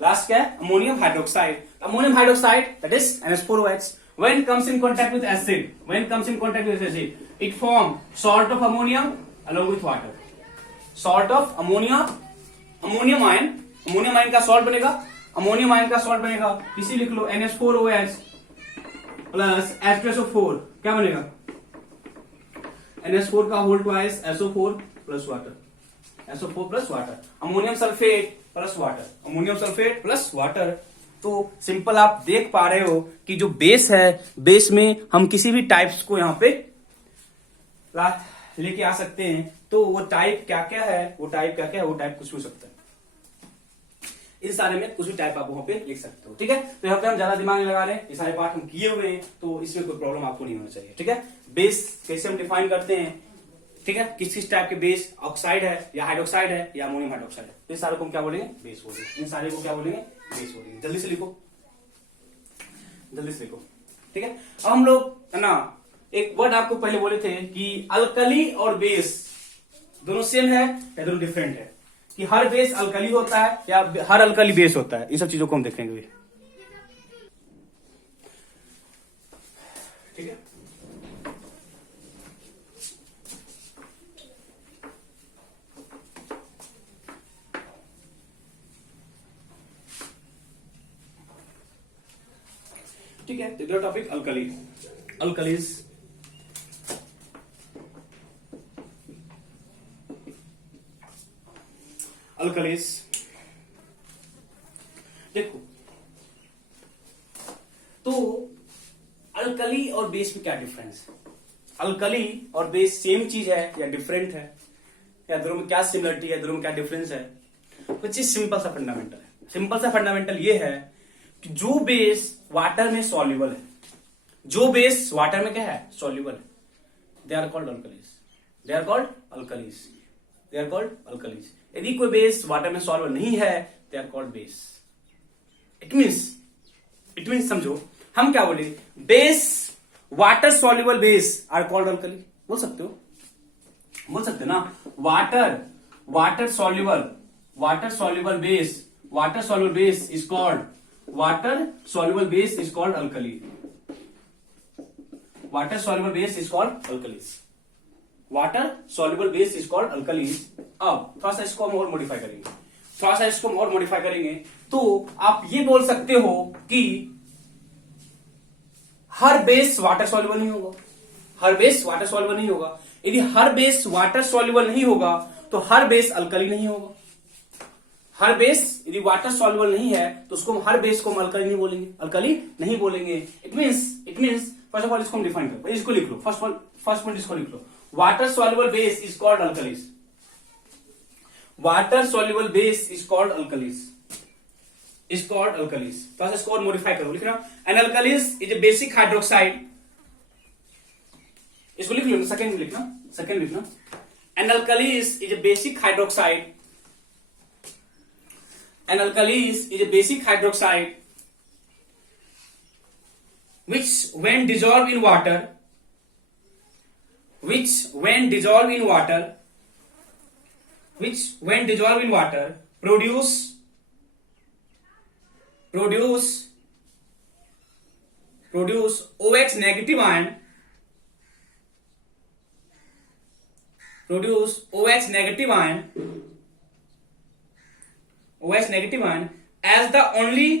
लास्ट क्या है? Ammonium hydroxide. Ammonium hydroxide that is NH4OH. When comes in contact with acid, it form salt of ammonium along with water. Salt of ammonium ion का salt बनेगा, ammonium ion का salt बनेगा. इसी लिख लो NH4OH plus H2SO4 क्या बनेगा? NH4 का whole twice SO4 plus water, SO4 plus water. Ammonium sulphate plus water, ammonium sulphate plus water. तो सिंपल आप देख पा रहे हो कि जो बेस है, बेस में हम किसी भी टाइप्स को यहां पे लेके आ सकते हैं. तो वो टाइप क्या क्या है, वो टाइप कुछ भी हो सकता है. इन सारे में कुछ भी टाइप आप वहां पे लिख सकते हो. ठीक है, तो यहाँ पे हम ज्यादा दिमाग नहीं लगा रहे हैं, ये सारे पार्ट हम किए हुए हैं, तो इसमें कोई प्रॉब्लम आपको नहीं होना चाहिए. ठीक है, बेस कैसे हम डिफाइन करते हैं, ठीक है, किस किस टाइप के बेस, ऑक्साइड है या हाइड्रोक्साइड है या अमोनियम हाइड्रोक्साइड है, तो इन सारे को हम क्या बोलेंगे? बेस बोलेंगे. इन सारे को क्या बोलेंगे? बेस बोलेंगे. जल्दी से लिखो, जल्दी से लिखो. ठीक है, अब हम लोग है ना, एक वर्ड आपको पहले बोले थे कि अल्कली और बेस दोनों सेम है या दोनों डिफरेंट है, कि हर बेस अल्कली होता है या हर अल्कली बेस होता है. इन सब चीजों को हम देखेंगे. ठीक है, ठीक है. तो टॉपिक अल्कली, अल्कलीज. अल्कलीज देखो, तो अल्कली और बेस में क्या डिफरेंस है? अल्कली और बेस सेम चीज है या डिफरेंट है, या दोनों में क्या सिमिलरिटी है, दोनों में क्या डिफरेंस है? तो चीज सिंपल सा फंडामेंटल है. सिंपल सा फंडामेंटल ये है कि जो बेस वाटर में सॉल्युबल है, जो बेस वाटर में क्या है? सॉल्युबल है, they are called alkalis. They are called alkalis. They are called alkalis. यदि कोई बेस वाटर में सॉल्युबल नहीं है, they are called base. It means समझो, हम क्या बोले? Base, water soluble base are called alkali. बोल सकते हो, बोल सकते हो ना. Water soluble base, water soluble base is called alkali. Water soluble base is called alkalis. Water soluble base is called alkalis. अब थोड़ा सा इसको हम और मॉडिफाई करेंगे, तो आप ये बोल सकते हो कि हर बेस वाटर सॉल्युबल नहीं होगा. हर बेस वाटर सॉल्युबल नहीं होगा. यदि हर बेस वाटर सॉल्युबल नहीं होगा, तो हर बेस अल्कली नहीं होगा. हर बेस यदि वाटर सॉल्युबल नहीं है, तो उसको हर बेस को हम अल्कली नहीं बोलेंगे. It means first of all इसको हम डिफाइन करो, इसको लिख लो. फर्स्ट पॉइंट इसको लिख लो. Water soluble base is called alkalis. Water soluble base is called alkalis. तो इसको और मॉडिफाई करो, लिख रहा हूं. An alkalis is a basic hydroxide. इसको लिख लो, सेकंड लिखना. An alkalis is a basic hydroxide. An alkalis is a basic hydroxide which when dissolved in water produce OH negative ion, OH negative ion as the only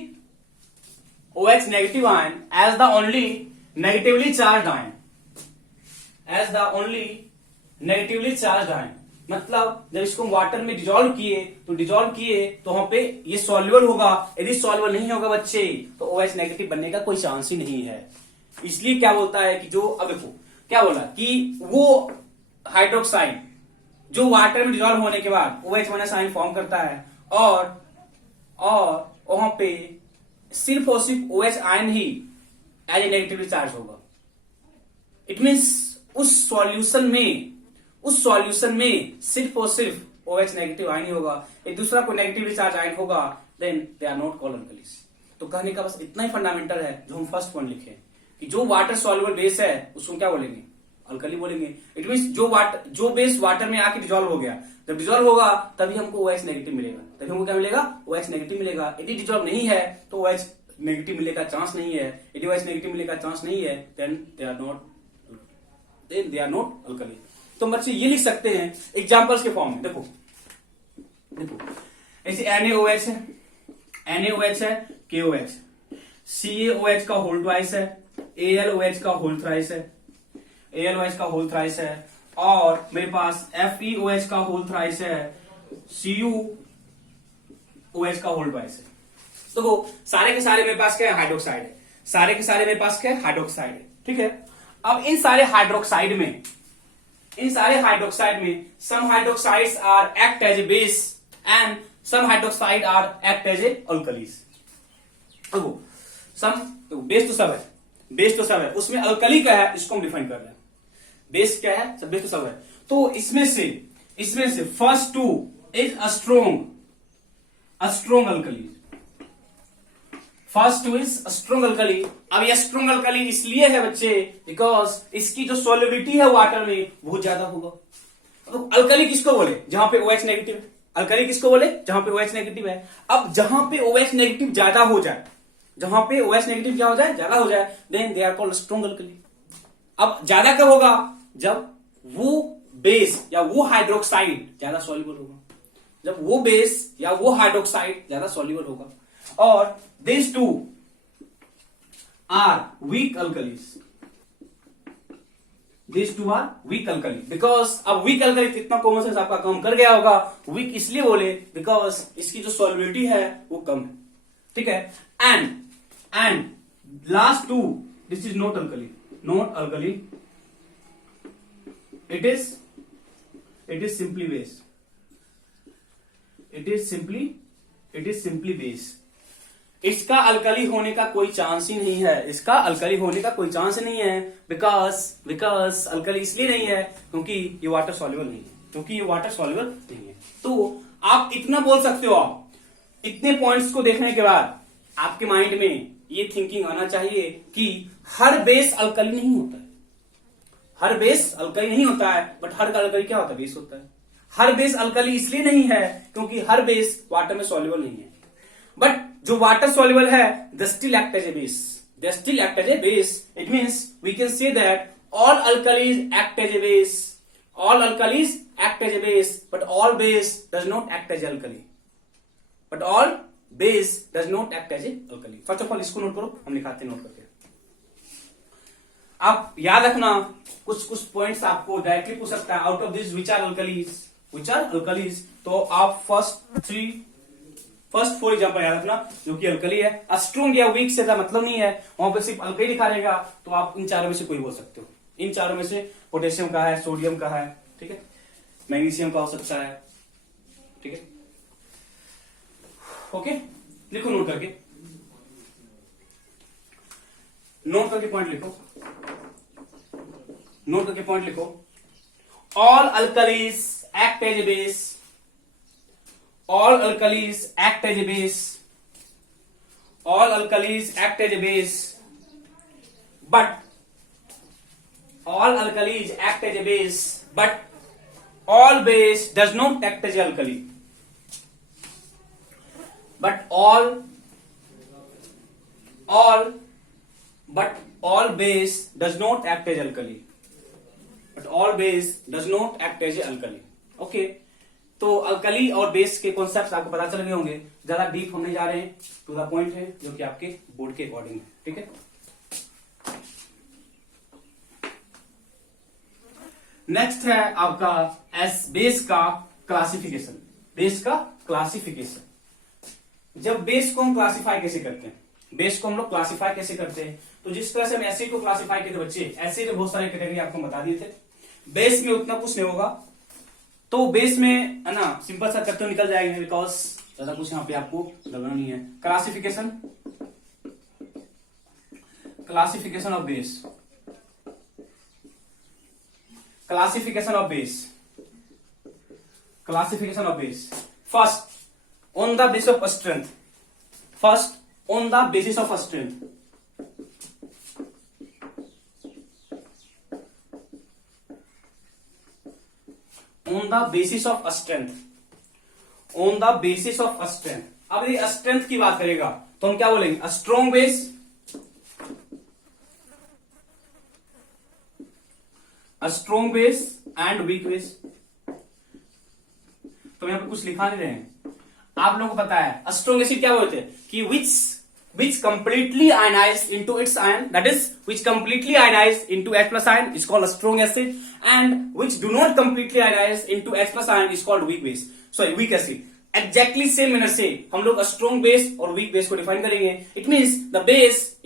negatively charged ion. मतलब जब इसको हम water में dissolve किए तो वहां पे ये सॉल्युबल होगा. यदि सॉल्युबल नहीं होगा बच्चे, तो OH नेगेटिव बनने का कोई चांस ही नहीं है. इसलिए क्या बोलता है कि जो, अब देखो क्या बोला कि वो हाइड्रोक्साइड जो वाटर में डिजोल्व होने के बाद OH माइनस आयन फॉर्म करता है, और वहां पे सिर्फ और सिर्फ OH आयन ही एज ए नेगेटिवली चार्ज होगा. इट मीन्स उस सॉल्यूशन में सिर्फ और सिर्फ OH नेगेटिव आयन ही होगा. एक दूसरा कोई नेगेटिवली चार्ज आयन होगा, then they are not called alkalis. तो कहने का बस इतना ही फंडामेंटल है जो हम फर्स्ट पॉइंट लिखे, कि जो वाटर सॉल्युबल बेस है उसको क्या बोलेंगे? अल्कली बोलेंगे। इट मीन जो बेस वाटर में आके डिजोल्व हो गया, जब डिजोल्व होगा तभी हमको OH नेगेटिव मिलेगा, तभी हमको क्या मिलेगा, OH नेगेटिव मिलेगा। यदि डिजोल्व नहीं है तो OH नेगेटिव मिलने का चांस नहीं है। यदि OH नेगेटिव मिलने का चांस नहीं है then they are not alkali. तो बच्चे ये लिख सकते हैं एग्जांपल्स के फॉर्म में। देखो ऐसे NaOH है, NaOH है, KOH, CaOH का होल ट्वाइस है, AlOH का होल थ्राइस है, AlOH का होल थ्राइस है, और मेरे पास FeOH का होल थ्राइस है, CuOH का होल ट्वाइस है। तो वो सारे के सारे मेरे पास क्या है, हाइड्रोक्साइड है। सारे के सारे मेरे पास क्या है, हाइड्रोक्साइड है। ठीक है, अब इन सारे हाइड्रोक्साइड में some hydroxides are act as a base and some hydroxide are act as a alkalis. Base तो सब है, उसमें अल्कली क्या है इसको हम डिफाइन कर रहे हैं। बेस क्या है, सब बेस तो सब है। तो इसमें से first two is a strong alkali. First two is strong alkali. अब ये स्ट्रोंग अल्कली इसलिए है बच्चे बिकॉज इसकी जो सॉल्युबिलिटी है वाटर में बहुत ज्यादा होगा। तो अल्कली किसको बोले, जहां पे OH नेगेटिव है। अल्कली किसको बोले, जहां पे OH नेगेटिव है। अब जहां पे OH नेगेटिव ज्यादा हो जाए, ज्यादा हो जाए then they are called strong alkali. अब ज्यादा कब होगा, जब वो बेस या वो हाइड्रोक्साइड ज्यादा सॉल्युबल होगा, जब वो बेस या वो हाइड्रोक्साइड ज्यादा सॉल्युबल होगा। और these two are weak alkalis. Because अब weak alkali इतना कॉमन सेंस आपका काम कर गया होगा। weak इसलिए बोले बिकॉज इसकी जो सॉल्युबिलिटी है वो कम है। ठीक है, and last two, this is not alkali. it is simply base. it is simply base. इसका अल्कली होने का कोई चांस ही नहीं है, बिकॉज अल्कली इसलिए नहीं है क्योंकि ये वाटर सॉल्युबल नहीं है। तो आप इतना बोल सकते हो, आप इतने पॉइंट्स को देखने के बाद आपके माइंड में ये थिंकिंग आना चाहिए कि हर बेस अल्कली नहीं होता है, बट हर अल्कली क्या होता है, बेस होता है। हर बेस अल्कली इसलिए नहीं है क्योंकि हर बेस वाटर में सॉल्युबल नहीं है, बट जो वाटर soluble है they still act as a base. It means we can say that all alkalis act as a base, but all base does not act as alkali. First of all इसको note करो, हम लिखाते हैं note करके। आप याद रखना कुछ पॉइंट्स आपको डायरेक्टली पूछ सकता है, out of this which are alkalis. तो आप फर्स्ट 4 एग्जांपल याद रखना जो कि अल्कली है। स्ट्रोंग या वीक से का मतलब नहीं है, वहां पे सिर्फ अल्कली लिखा रहेगा। तो आप इन चारों में से कोई बोल सकते हो। इन चारों में से पोटेशियम का है, सोडियम का है, ठीक है, मैग्नीशियम का हो सकता है, ठीक है। ओके, लिखो नोट करके पॉइंट लिखो। All alkalis act as a base, all alkalis act as a base, but all base does not act as alkali. All base does not act as alkali. Okay, तो alkali और base के concepts आपको पता चल गए होंगे। ज्यादा deep हम नहीं जा रहे हैं, टू द पॉइंट है जो कि आपके बोर्ड के अकॉर्डिंग है, ठीक है। नेक्स्ट है आपका बेस का क्लासिफिकेशन। जब बेस को हम क्लासिफाई कैसे करते हैं, तो जिस तरह से हम एसिड को क्लासिफाई किए थे बच्चे, एसिड में बहुत सारे कैटेगरी आपको बता दिए थे। बेस में उतना कुछ नहीं होगा, तो बेस में है ना सिंपल सा करते निकल जाएंगे, बिकॉज ज्यादा कुछ यहाँ पे आपको लगना नहीं है। Classification of base. First on the basis of strength, on the basis of strength, on the basis of strength. अब यदि स्ट्रेंथ की बात करेगा तो हम क्या बोलेंगे, strong base, strong base and weak base. तो यहां पे कुछ लिखा नहीं रहे हैं, आप लोगों को पता है स्ट्रॉन्ग एसिड क्या बोलते हैं कि which completely ionized into its ion, that is which completely ionized into H plus ion is called a strong acid, and which do not completely ionize into H plus ion is called weak base, sorry weak acid। Exactly same manner से हम लोग strong base और weak base को define करेंगे। It means the base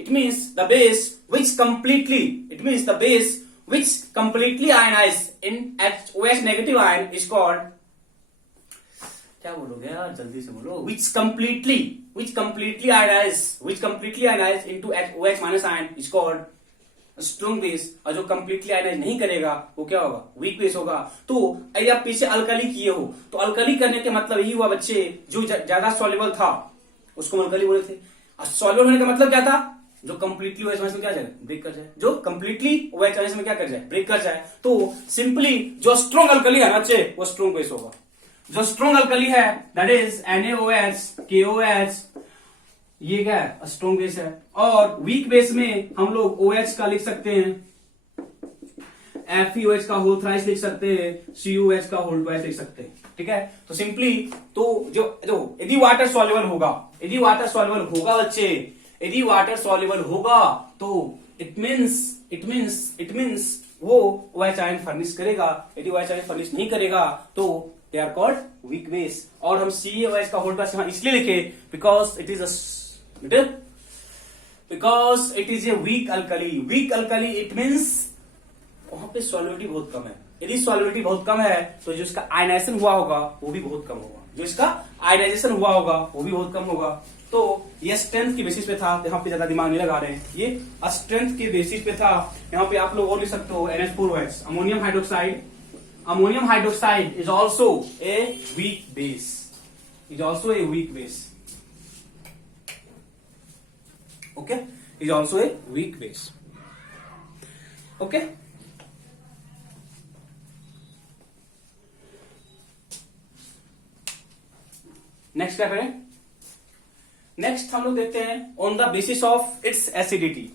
which completely ionize in OH negative ion is called, क्या बोलोगे यार जल्दी से बोलो, which completely ionize into OH minus ion is called strong base, और जो कंप्लीटली आयनाइज नहीं करेगा वो क्या होगा, वीक बेस होगा। तो यदि आप पीछे अल्कली किए हो तो अल्कली करने के मतलब यही हुआ बच्चे, जो ज्यादा सॉल्युबल था उसको हम अल्कली बोले थे, और सॉल्युबल होने का मतलब क्या था, जो कंप्लीटली OH में क्या जाए, ब्रेक कर जाए, जो कंप्लीटली OH में क्या कर जाए, ब्रेक कर जाए। तो सिंपली जो स्ट्रॉन्ग अल्कली है बच्चे वो स्ट्रॉन्ग बेस होगा। जो स्ट्रॉन्ग अल्कली है दैट इज NaOH, KOH, ये क्या है, स्ट्रॉन्ग बेस है। और वीक बेस में हम लोग OH का लिख सकते हैं, FeOH का होल थ्राइस लिख सकते हैं, COH का होल ट्वाइस लिख सकते हैं, ठीक है। तो सिंपली तो जो यदि वाटर सॉल्युबल होगा, बच्चे, यदि वाटर सॉल्युबल होगा तो इट मीन्स वो OH आयन फर्निश करेगा। यदि OH आयन फर्निश नहीं करेगा तो they are called weak base. और हम COH का होल ट्वाइस यहां इसलिए लिखे because it is a weak alkali. Weak alkali it means वहां पे सॉल्युबिलिटी बहुत कम है। यदि सॉल्युबिलिटी बहुत कम है तो जो इसका आयनाइजेशन हुआ होगा वो भी बहुत कम होगा, तो ये स्ट्रेंथ की बेसिस पे था, यहाँ पे ज्यादा दिमाग नहीं लगा रहे हैं, ये स्ट्रेंथ के बेसिस पे था। यहाँ पे आप लोग और लिख सकते हो NH4OH, ammonium hydroxide is also a weak base, okay, is also a weak base, okay। Next क्या करें, नेक्स्ट हम लोग देखते हैं on the basis of its acidity.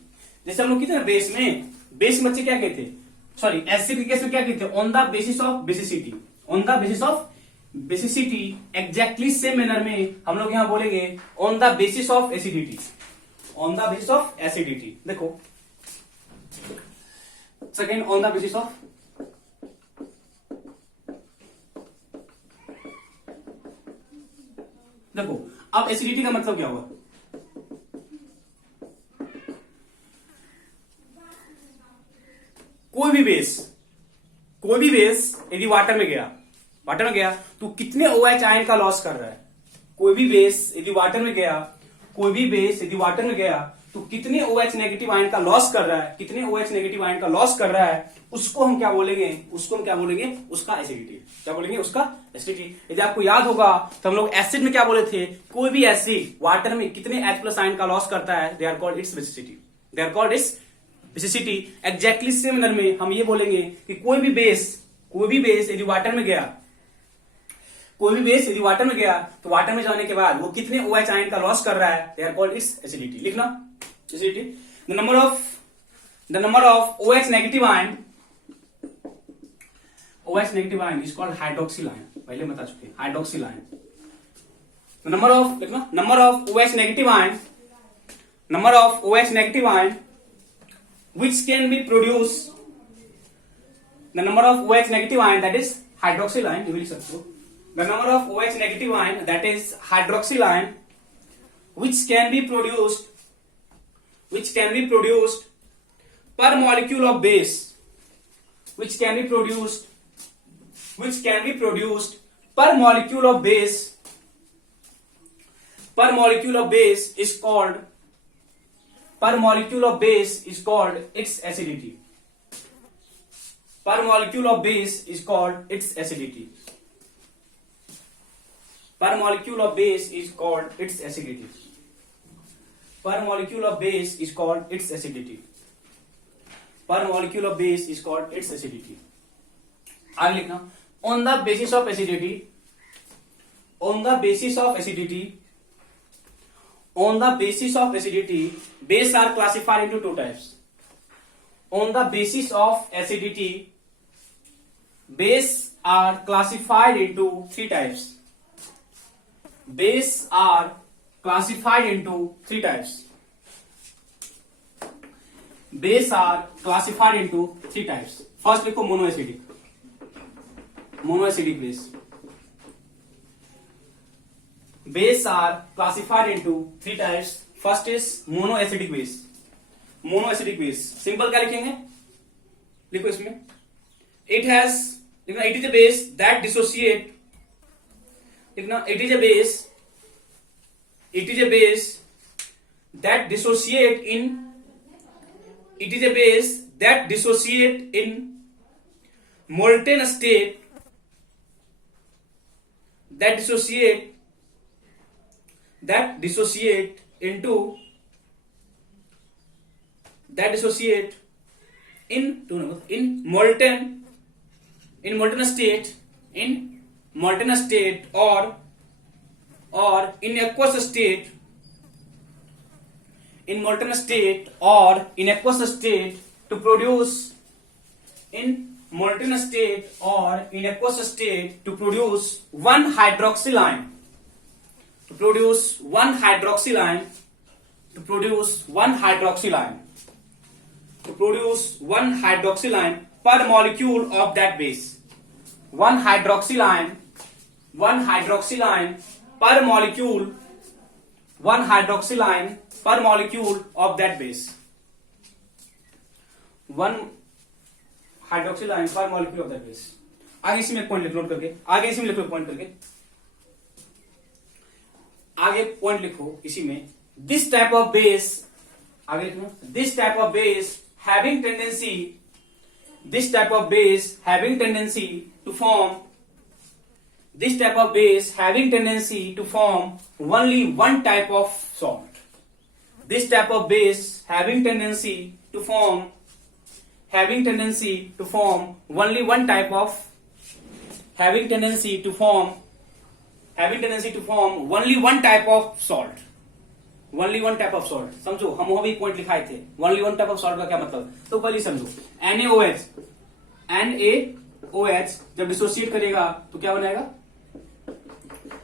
जैसे हम लोग कहते हैं बेस में बच्चे क्या कहते हैं, सॉरी एसिड के केस में क्या कहते हैं, on the basis of basicity, exactly same manner में हम लोग यहां बोलेंगे on the basis of acidity, देखो second on the basis of, देखो अब एसिडिटी का मतलब क्या हुआ, कोई भी बेस यदि वाटर में गया तो कितने OH आयन का लॉस कर रहा है। कोई भी बेस यदि वाटर में गया तो कितने OH नेगेटिव आयन का लॉस कर रहा है, उसको हम क्या बोलेंगे, उसका एसिडिटी। क्या बोलेंगे, उसका एसिडिटी। यदि आपको याद होगा तो हम लोग एसिड में क्या बोले थे, कोई भी एसिड वाटर में कितने H+ आयन का लॉस करता है, they are called its basicity. Exactly same manner में हम ये बोलेंगे कि कोई भी बेस यदि वाटर में गया तो वाटर में जाने के बाद वो कितने OH आयन का लॉस कर रहा है, they are called its acidity. लिखना acidity. The number of OH negative ion is called hydroxyl ion, पहले बता चुके हैं, hydroxyl ion. Number of OH negative ion which can be produced, the number of OH negative ion that is hydroxyl ion, you will say so, the number of OH negative ion that is hydroxyl ion which can be produced per molecule of base, which can be produced per molecule of base is called its acidity. Per molecule of base is called its acidity. Per molecule of base is called its acidity. Per molecule of base is called its acidity. Per molecule of base is called its acidity. आगे लिखना, on the basis of acidity, on the basis of acidity, on the basis of acidity, base are classified into two types. On the basis of acidity, base are classified into three types. Base are classified into three types. Base are classified into three types. First लिखो monoacidic. Monoacidic base. Base are classified into three types. First is monoacidic base. Monoacidic base. Simple क्या लिखेंगे? लिखो इसमें. It has, लिखना it is a base that dissociate. लिखना it is a base. It is a base that dissociate in. It is a base that dissociate in molten state. That dissociate into in molten state or in aqueous state. In molten state or in aqueous state to produce in molten state or in aqueous state to produce one hydroxyl ion. To produce one hydroxyl ion. To produce one hydroxyl ion. To produce one hydroxyl ion per molecule of that base. One hydroxyl ion. One hydroxyl ion per molecule. One hydroxyl ion per molecule of that base. One hydroxyl ion per molecule of that base. आगे इसी में point लिख note करके, आगे इसी में लिखो point करके, आगे पॉइंट लिखो इसी में. This type of base, आगे लिखो, this type of base having tendency, this type of base having tendency to form, this type of base having tendency to form only one type of salt. This type of base having tendency to form only one type of only one type of salt. Only one type of salt. समझो, हम वो भी point लिखाए थे. Only one type of salt का क्या मतलब? तो पहले समझो. NaOH जब डिसोसिएट करेगा तो क्या बनाएगा?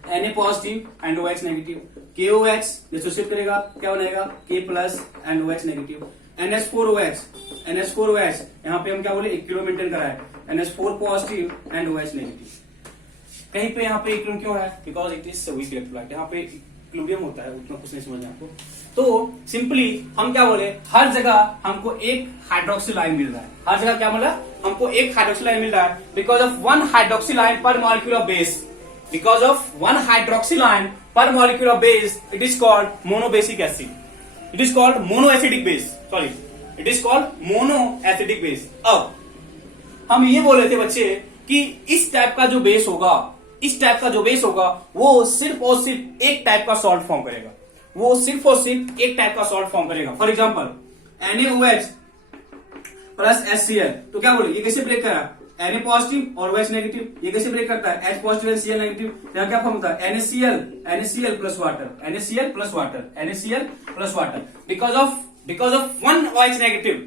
Na positive and OH negative. KOH dissociate करेगा क्या बनाएगा? K plus and OH negative. NH4OH यहाँ पे हम क्या बोले? इक्विलिब्रियम मेंटेन करा है. NH4 positive and OH negative. कहीं पे यहाँ पे इक्विलिब्रियम क्यों हो रहा है? Because it is weak electrolyte. यहाँ पे इक्विलिब्रियम होता है, उतना कुछ नहीं समझना आपको. तो सिंपली हम क्या बोले, हर जगह हमको एक हाइड्रोक्सिल आयन मिल रहा है. हर जगह क्या बोला? हमको एक हाइड्रोक्सिल आयन मिल रहा है because of one hydroxyl ion per molecule of base. Because of one hydroxyl ion per molecule of base, it is called monobasic acid. It is called monoacidic base. Sorry, it is called monoacidic base. अब हम ये बोल रहे थे बच्चे कि इस type का जो बेस होगा, इस टाइप का जो बेस होगा वो सिर्फ और सिर्फ एक टाइप का सॉल्ट फॉर्म करेगा. वो सिर्फ और सिर्फ एक टाइप का सॉल्ट फॉर्म करेगा. For example NaOH plus HCl. तो क्या बोले, ये कैसे ब्रेक करा? Na पॉजिटिव और OH नेगेटिव. ये कैसे ब्रेक करता है? H positive and Cl negative. यहाँ क्या फॉर्म होता है? NaCl plus water. NaCl plus water. NaCl plus water. Because of one OH negative.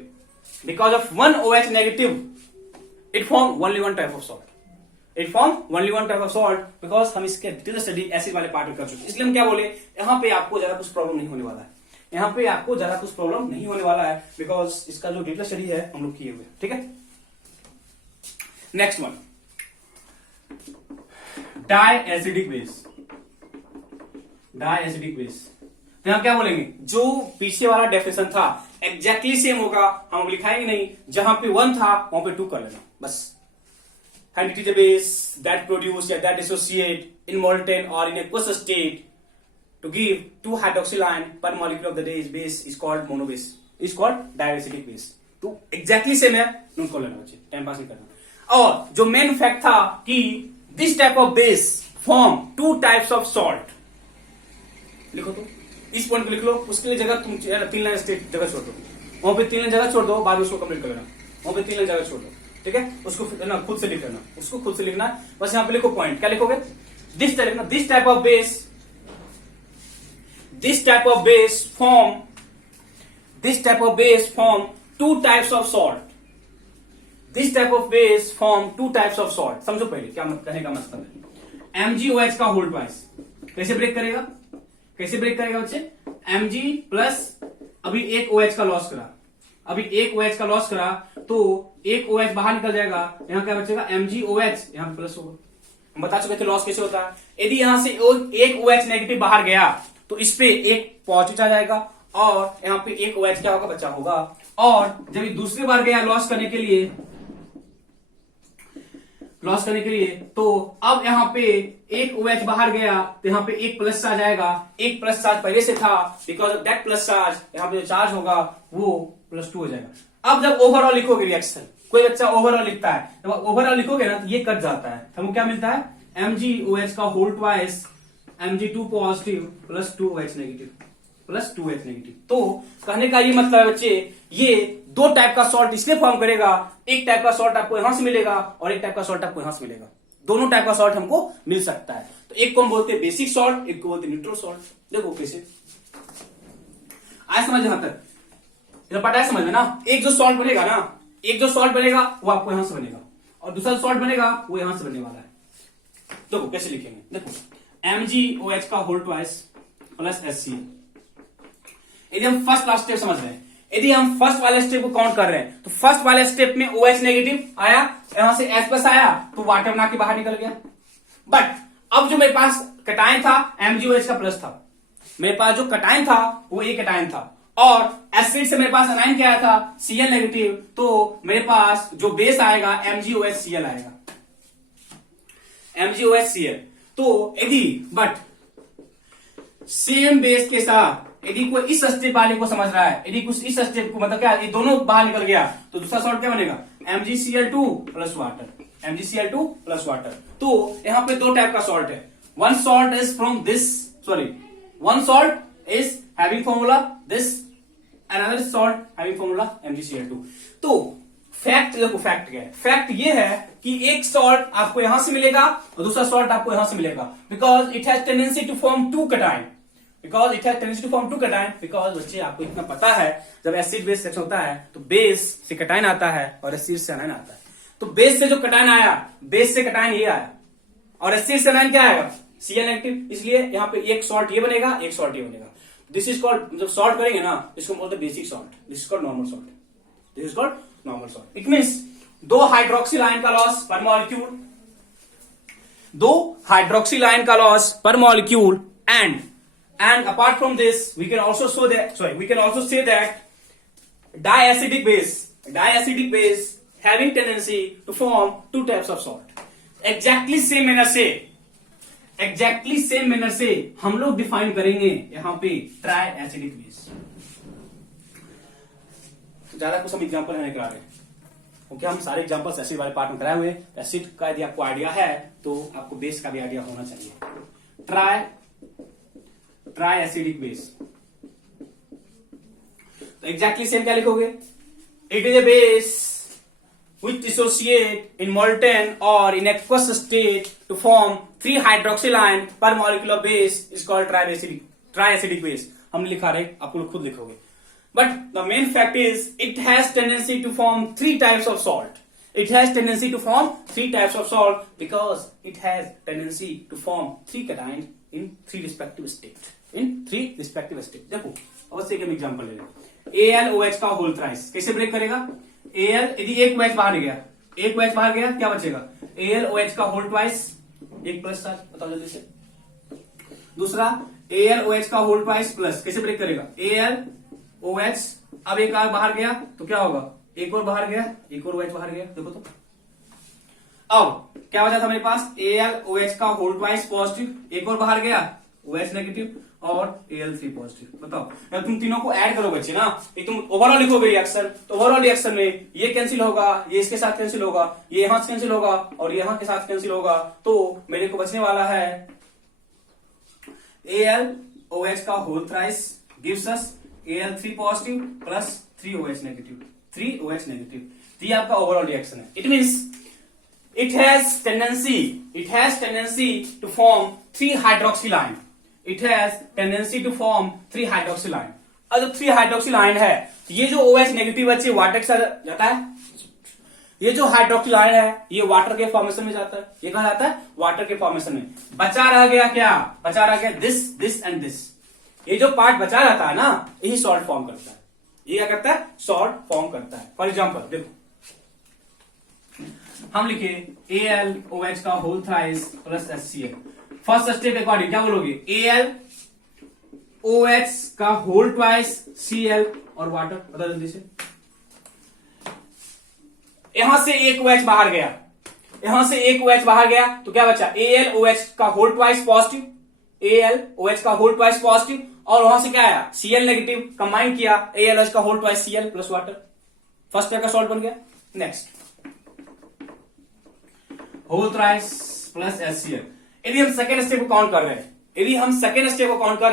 Because of one OH negative, it form only one type of salt. It form only one type of salt because हम इसके detail study acid वाले part में कर चुके हैं. इसलिए हम क्या बोले, यहाँ पे आपको ज्यादा कुछ प्रॉब्लम नहीं होने वाला है. यहाँ पे आपको ज्यादा कुछ प्रॉब्लम नहीं होने वाला है बिकॉज इसका जो डिटेल स्टडी है हम लोग किए हुए. ठीक है. Next one, diacidic base. Diacidic base तो हम क्या बोलेंगे, जो पीछे वाला डेफिनेशन था एग्जैक्टली सेम होगा, हम लिखाएंगे नहीं. जहां पे 1 था वहां पे 2 कर लेना बस. And it is a base that produce or that dissociate in molten or in aqueous state to give 2 hydroxyl ion per molecule of the base is called monobase. Is called diacidic base. तो exactly same है, note कर लेना बच्चे, time pass नहीं करना. और जो main fact था कि this type of base form 2 types of salt. लिखो तो इस पॉइंट को लिख लो. उसके लिए जगह तुम 3 लाइन स्टेट जगह छोड़ दो. वहां पे 3 लाइन जगह छोड़ दो, बाद में उसको कंप्लीट कर लेना. वहां पे 3 लाइन जगह छोड़ दो. ठीक है, उसको ना खुद से लिख लेना, उसको खुद से लिखना। बस यहाँ पे लिखो पॉइंट, क्या लिखोगे, this type of base form two types of salt. This type of base form two types of salt. समझो पहले क्या कहने का मतलब है। MgOH का होल ट्वाइस कैसे ब्रेक करेगा, कैसे ब्रेक करेगा बच्चे, Mg प्लस अभी एक OH का लॉस करा, अभी एक OH का लॉस करा तो एक OH बाहर निकल जाएगा, यहां क्या बचेगा MgOH, यहां पे प्लस होगा। हम बता चुके थे लॉस कैसे होता है। यदि यहां से एक OH नेगेटिव बाहर गया तो इस पे एक पॉजिटिव आ जाएगा और यहां पे एक OH क्या होगा, बचा होगा। और जब ये दूसरी बार गया लॉस करने के लिए, तो अब यहाँ पे एक OH बाहर गया तो यहाँ पे एक प्लस चार्ज आएगा, एक प्लस चार्ज पहले से था, because of that plus charge यहाँ पे जो चार्ज होगा वो +2 हो जाएगा। अब जब ओवरऑल लिखोगे रिएक्शन, कोई बच्चा ओवरऑल लिखता है, जब ओवरऑल लिखोगे ना तो ये कट जाता है, तो हमको क्या मिलता है, MgOH का whole twice Mg2 positive plus 2OH negative. तो कहने का ये मतलब है बच्चे, ये दो टाइप का सॉल्ट इसलिए फॉर्म करेगा, एक टाइप का सॉल्ट आपको यहां से मिलेगा और एक टाइप का सॉल्ट आपको यहां से मिलेगा। दोनों टाइप का सॉल्ट हमको मिल सकता है। तो एक को हम बोलते हैं बेसिक सॉल्ट, एक को बोलते हैं न्यूट्रल सॉल्ट। देखो कैसे आए समझ, यहां तक पता है समझ में ना। एक जो सॉल्ट बनेगा ना, एक जो सॉल्ट बनेगा वो आपको यहां से बनेगा और दूसरा सॉल्ट बनेगा वो यहां से बनने वाला है। देखो कैसे लिखेंगे, देखो MgOH का होल ट्वाइस प्लस HCl। यदि हम फर्स्ट वाला स्टेप समझ रहे हैं, यदि हम फर्स्ट वाले स्टेप को काउंट कर रहे हैं तो फर्स्ट वाले स्टेप में OH नेगेटिव आया, यहां से H+ आया तो वाटर बना के बाहर निकल गया। बट अब जो मेरे पास कटायन था MgOH का प्लस था, मेरे पास जो कटायन था वो एक कटायन था और एसिड से मेरे पास अनायन क्या आया था, Cl नेगेटिव। तो मेरे पास जो बेस आएगा MgOHCl आएगा, MgOHCl। तो यदि बट सेम बेस के साथ यदि कोई इस स्टेप वाले को समझ रहा है, यदि कुछ इस स्टेप को मतलब क्या, ये दोनों बाहर निकल गया तो दूसरा सॉल्ट क्या बनेगा, MgCl2 प्लस वाटर। तो यहां पे दो टाइप का सॉल्ट है, one salt is having formula this, another salt having formula MgCl2। तो फैक्ट देखो, फैक्ट क्या है, फैक्ट ये है कि एक सॉल्ट आपको यहां से मिलेगा और दूसरा सॉल्ट आपको यहां से मिलेगा, because it has tendency to form two cation, because बच्चे आपको इतना पता है जब एसिड बेस रिएक्शन होता है तो बेस से कटायन आता है और एसिड से अनायन आता है। तो बेस से जो कटायन आया, बेस से कटायन ये आया और एसिड से अनायन क्या आएगा, Cl नेगेटिव। इसलिए यहाँ पे एक सॉल्ट ये बनेगा, एक सॉल्ट ये बनेगा। दिस इज कॉल्ड, जब सॉल्ट करेंगे ना इसको बोलते हैं basic salt, this is called normal salt. It means दो हाइड्रोक्सिल आयन का लॉस पर molecule, and apart from this we can also say that diacidic base having tendency to form two types of salt। exactly same manner से हम लोग define करेंगे यहां पे try acidic base. ज्यादा कुछ हम एग्जांपल नहीं करा रहे क्योंकि हम सारे एग्जांपल्स एसिड वाले पार्ट में कराए हुए। एसिड का यदि आपको आइडिया है तो आपको बेस का भी आइडिया होना चाहिए। ट्राई एसिडिक बेस, तो एग्जैक्टली सेम क्या लिखोगे, it is A base which dissociate in molten or in aqueous state to form 3 hydroxyl ion per molecular base is called triacidic base। हम लिखा रहे, आप लोग खुद लिखोगे। But the main fact is it has tendency to form 3 types of salt। because it has tendency to form 3 cations in 3 respective states। देखो अवश्य एक एग्जांपल ले लें। AlOH का होल थ्राइस कैसे ब्रेक करेगा, Al यदि एक OH बाहर गया क्या बचेगा, AlOH का होल ट्वाइस, एक प्लस चार्ज, बताओ जल्दी से। दूसरा AlOH का होल ट्वाइस प्लस, कैसे ब्रेक करेगा, AlOH, अब एक और बाहर गया तो क्या होगा, एक और बाहर गया, एक और OH बाहर गया। देखो तो अब क्या बचा था मेरे पास, AlOH का होल ट्वाइस पॉजिटिव, एक और बाहर गया OH नेगेटिव और Al3 पॉजिटिव। बताओ जब तुम तीनों को ऐड करो बच्चे ना, एक तुम ओवरऑल लिखोगे रिएक्शन, तो ओवरऑल रिएक्शन में ये कैंसिल होगा, ये इसके साथ कैंसिल होगा, ये यहां से कैंसिल होगा और यहाँ के साथ कैंसिल होगा। तो मेरे को बचने वाला है AlOH का whole thrice gives us Al3 positive plus 3OH negative. 3OH negative. ये आपका ओवरऑल रिएक्शन है। It means it has tendency to form 3 hydroxyl ion. It has tendency to form 3 hydroxyl ion. अब जब 3 hydroxyl ion है तो ये जो OH negative बच्चे वाटर के साथ जाता है, ये जो हाइड्रोक्सिल आयन है ये वाटर के फॉर्मेशन में जाता है। ये कहा जाता है वाटर के फॉर्मेशन में। बचा रह गया क्या? बचा रह गया दिस एंड दिस। ये जो पार्ट बचा रहता है ना, यही सॉल्ट फॉर्म करता है। ये क्या करता है? सॉल्ट फॉर्म करता है। फॉर एग्जाम्पल देखो, हम लिखे AlOH का whole thrice plus HCl। First step according क्या बोलोगे? AlOH का होल ट्वाइस Cl और वाटर। बता जल्दी से। यहां से एक OH बाहर गया, यहां से एक OH बाहर गया तो क्या बचा? AlOH का होल ट्वाइस पॉजिटिव, AlOH का होल ट्वाइस पॉजिटिव, और वहां से क्या आया? Cl negative. कंबाइन किया AlOH का whole twice Cl plus water. First step का सॉल्ट बन गया। Next whole thrice plus HCl। यदि हम सेकेंड स्टेप को काउंट कर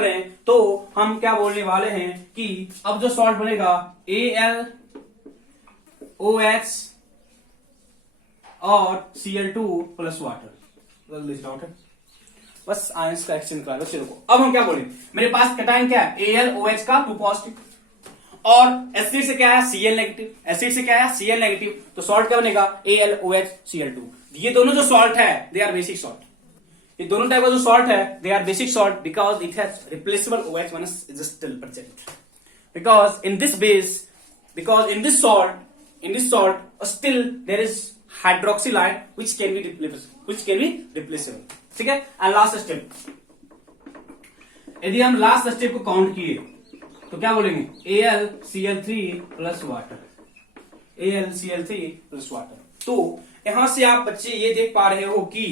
रहे हैं, तो हम क्या बोलने वाले हैं कि अब जो सॉल्ट बनेगा AlOH और Cl2 प्लस वाटर। बस आयंस का एक्सचेंज करा। चलो अब हम क्या बोले? मेरे पास कैटायन क्या है? AlOH का 2 पॉजिटिव, और एसिड से क्या है? Cl negative. एसिड से क्या है? Cl negative. तो सॉल्ट क्या बनेगा? AlOH Cl2। ये दोनों जो सॉल्ट है दे आर बेसिक सॉल्ट। ये दोनों टाइप का जो सॉल्ट है they are basic salt because it has replaceable OH minus is still present. Because in this salt still there is hydroxyl ion which can be replaceable. ठीक है। And last step, यदि हम last step को count किए तो क्या बोलेंगे? AlCl3 plus water. AlCl3 plus water. तो यहां से आप बच्चे ये देख पा रहे हो कि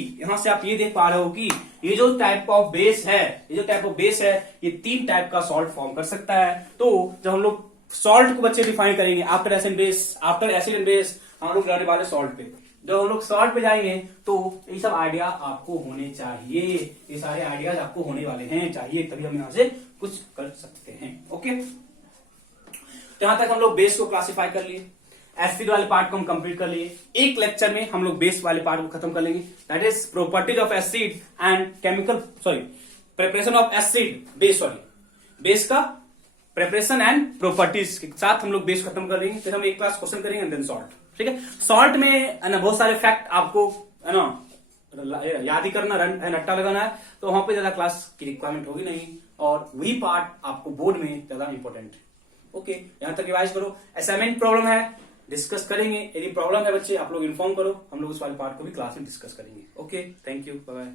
ये जो टाइप ऑफ बेस है, ये 3 टाइप का सॉल्ट फॉर्म कर सकता है। तो जब हम लोग सॉल्ट को बच्चे डिफाइन करेंगे आफ्टर एसिड एंड बेस, हम लोग रहने वाले सॉल्ट पे। जब हम लोग सॉल्ट पे जाएंगे तो ये सब आइडिया आपको होने चाहिए, ये सारे आइडियाज आपको होने वाले हैं चाहिए, तभी हम यहां से कुछ कर सकते हैं। ओके, तो यहां तक हम लोग बेस को क्लासिफाई कर लिए, एसिड वाले पार्ट को हम कंप्लीट कर लिए। एक लेक्चर में हम लोग बेस वाले पार्ट को खत्म कर लेंगे, that is properties of acid and preparation of acid base का प्रिपरेशन एंड प्रॉपर्टीज के साथ हम लोग बेस खत्म कर लेंगे। फिर हम एक क्लास क्वेश्चन करेंगे एंड देन सॉल्ट। ठीक है। सॉल्ट में है ना बहुत सारे फैक्ट आपको है ना याद ही करना, रट्टा लगाना है, तो वहां पे ज्यादा क्लास की रिक्वायरमेंट होगी नहीं, और वही पार्ट आपको बोर्ड में ज्यादा इंपॉर्टेंट है। ओके, यहां तक रिवाइज करो। असाइनमेंट प्रॉब्लम है, डिस्कस करेंगे। यदि प्रॉब्लम है बच्चे आप लोग इन्फॉर्म करो, हम लोग उस वाले पार्ट को भी क्लास में डिस्कस करेंगे। Okay, thank you, bye bye.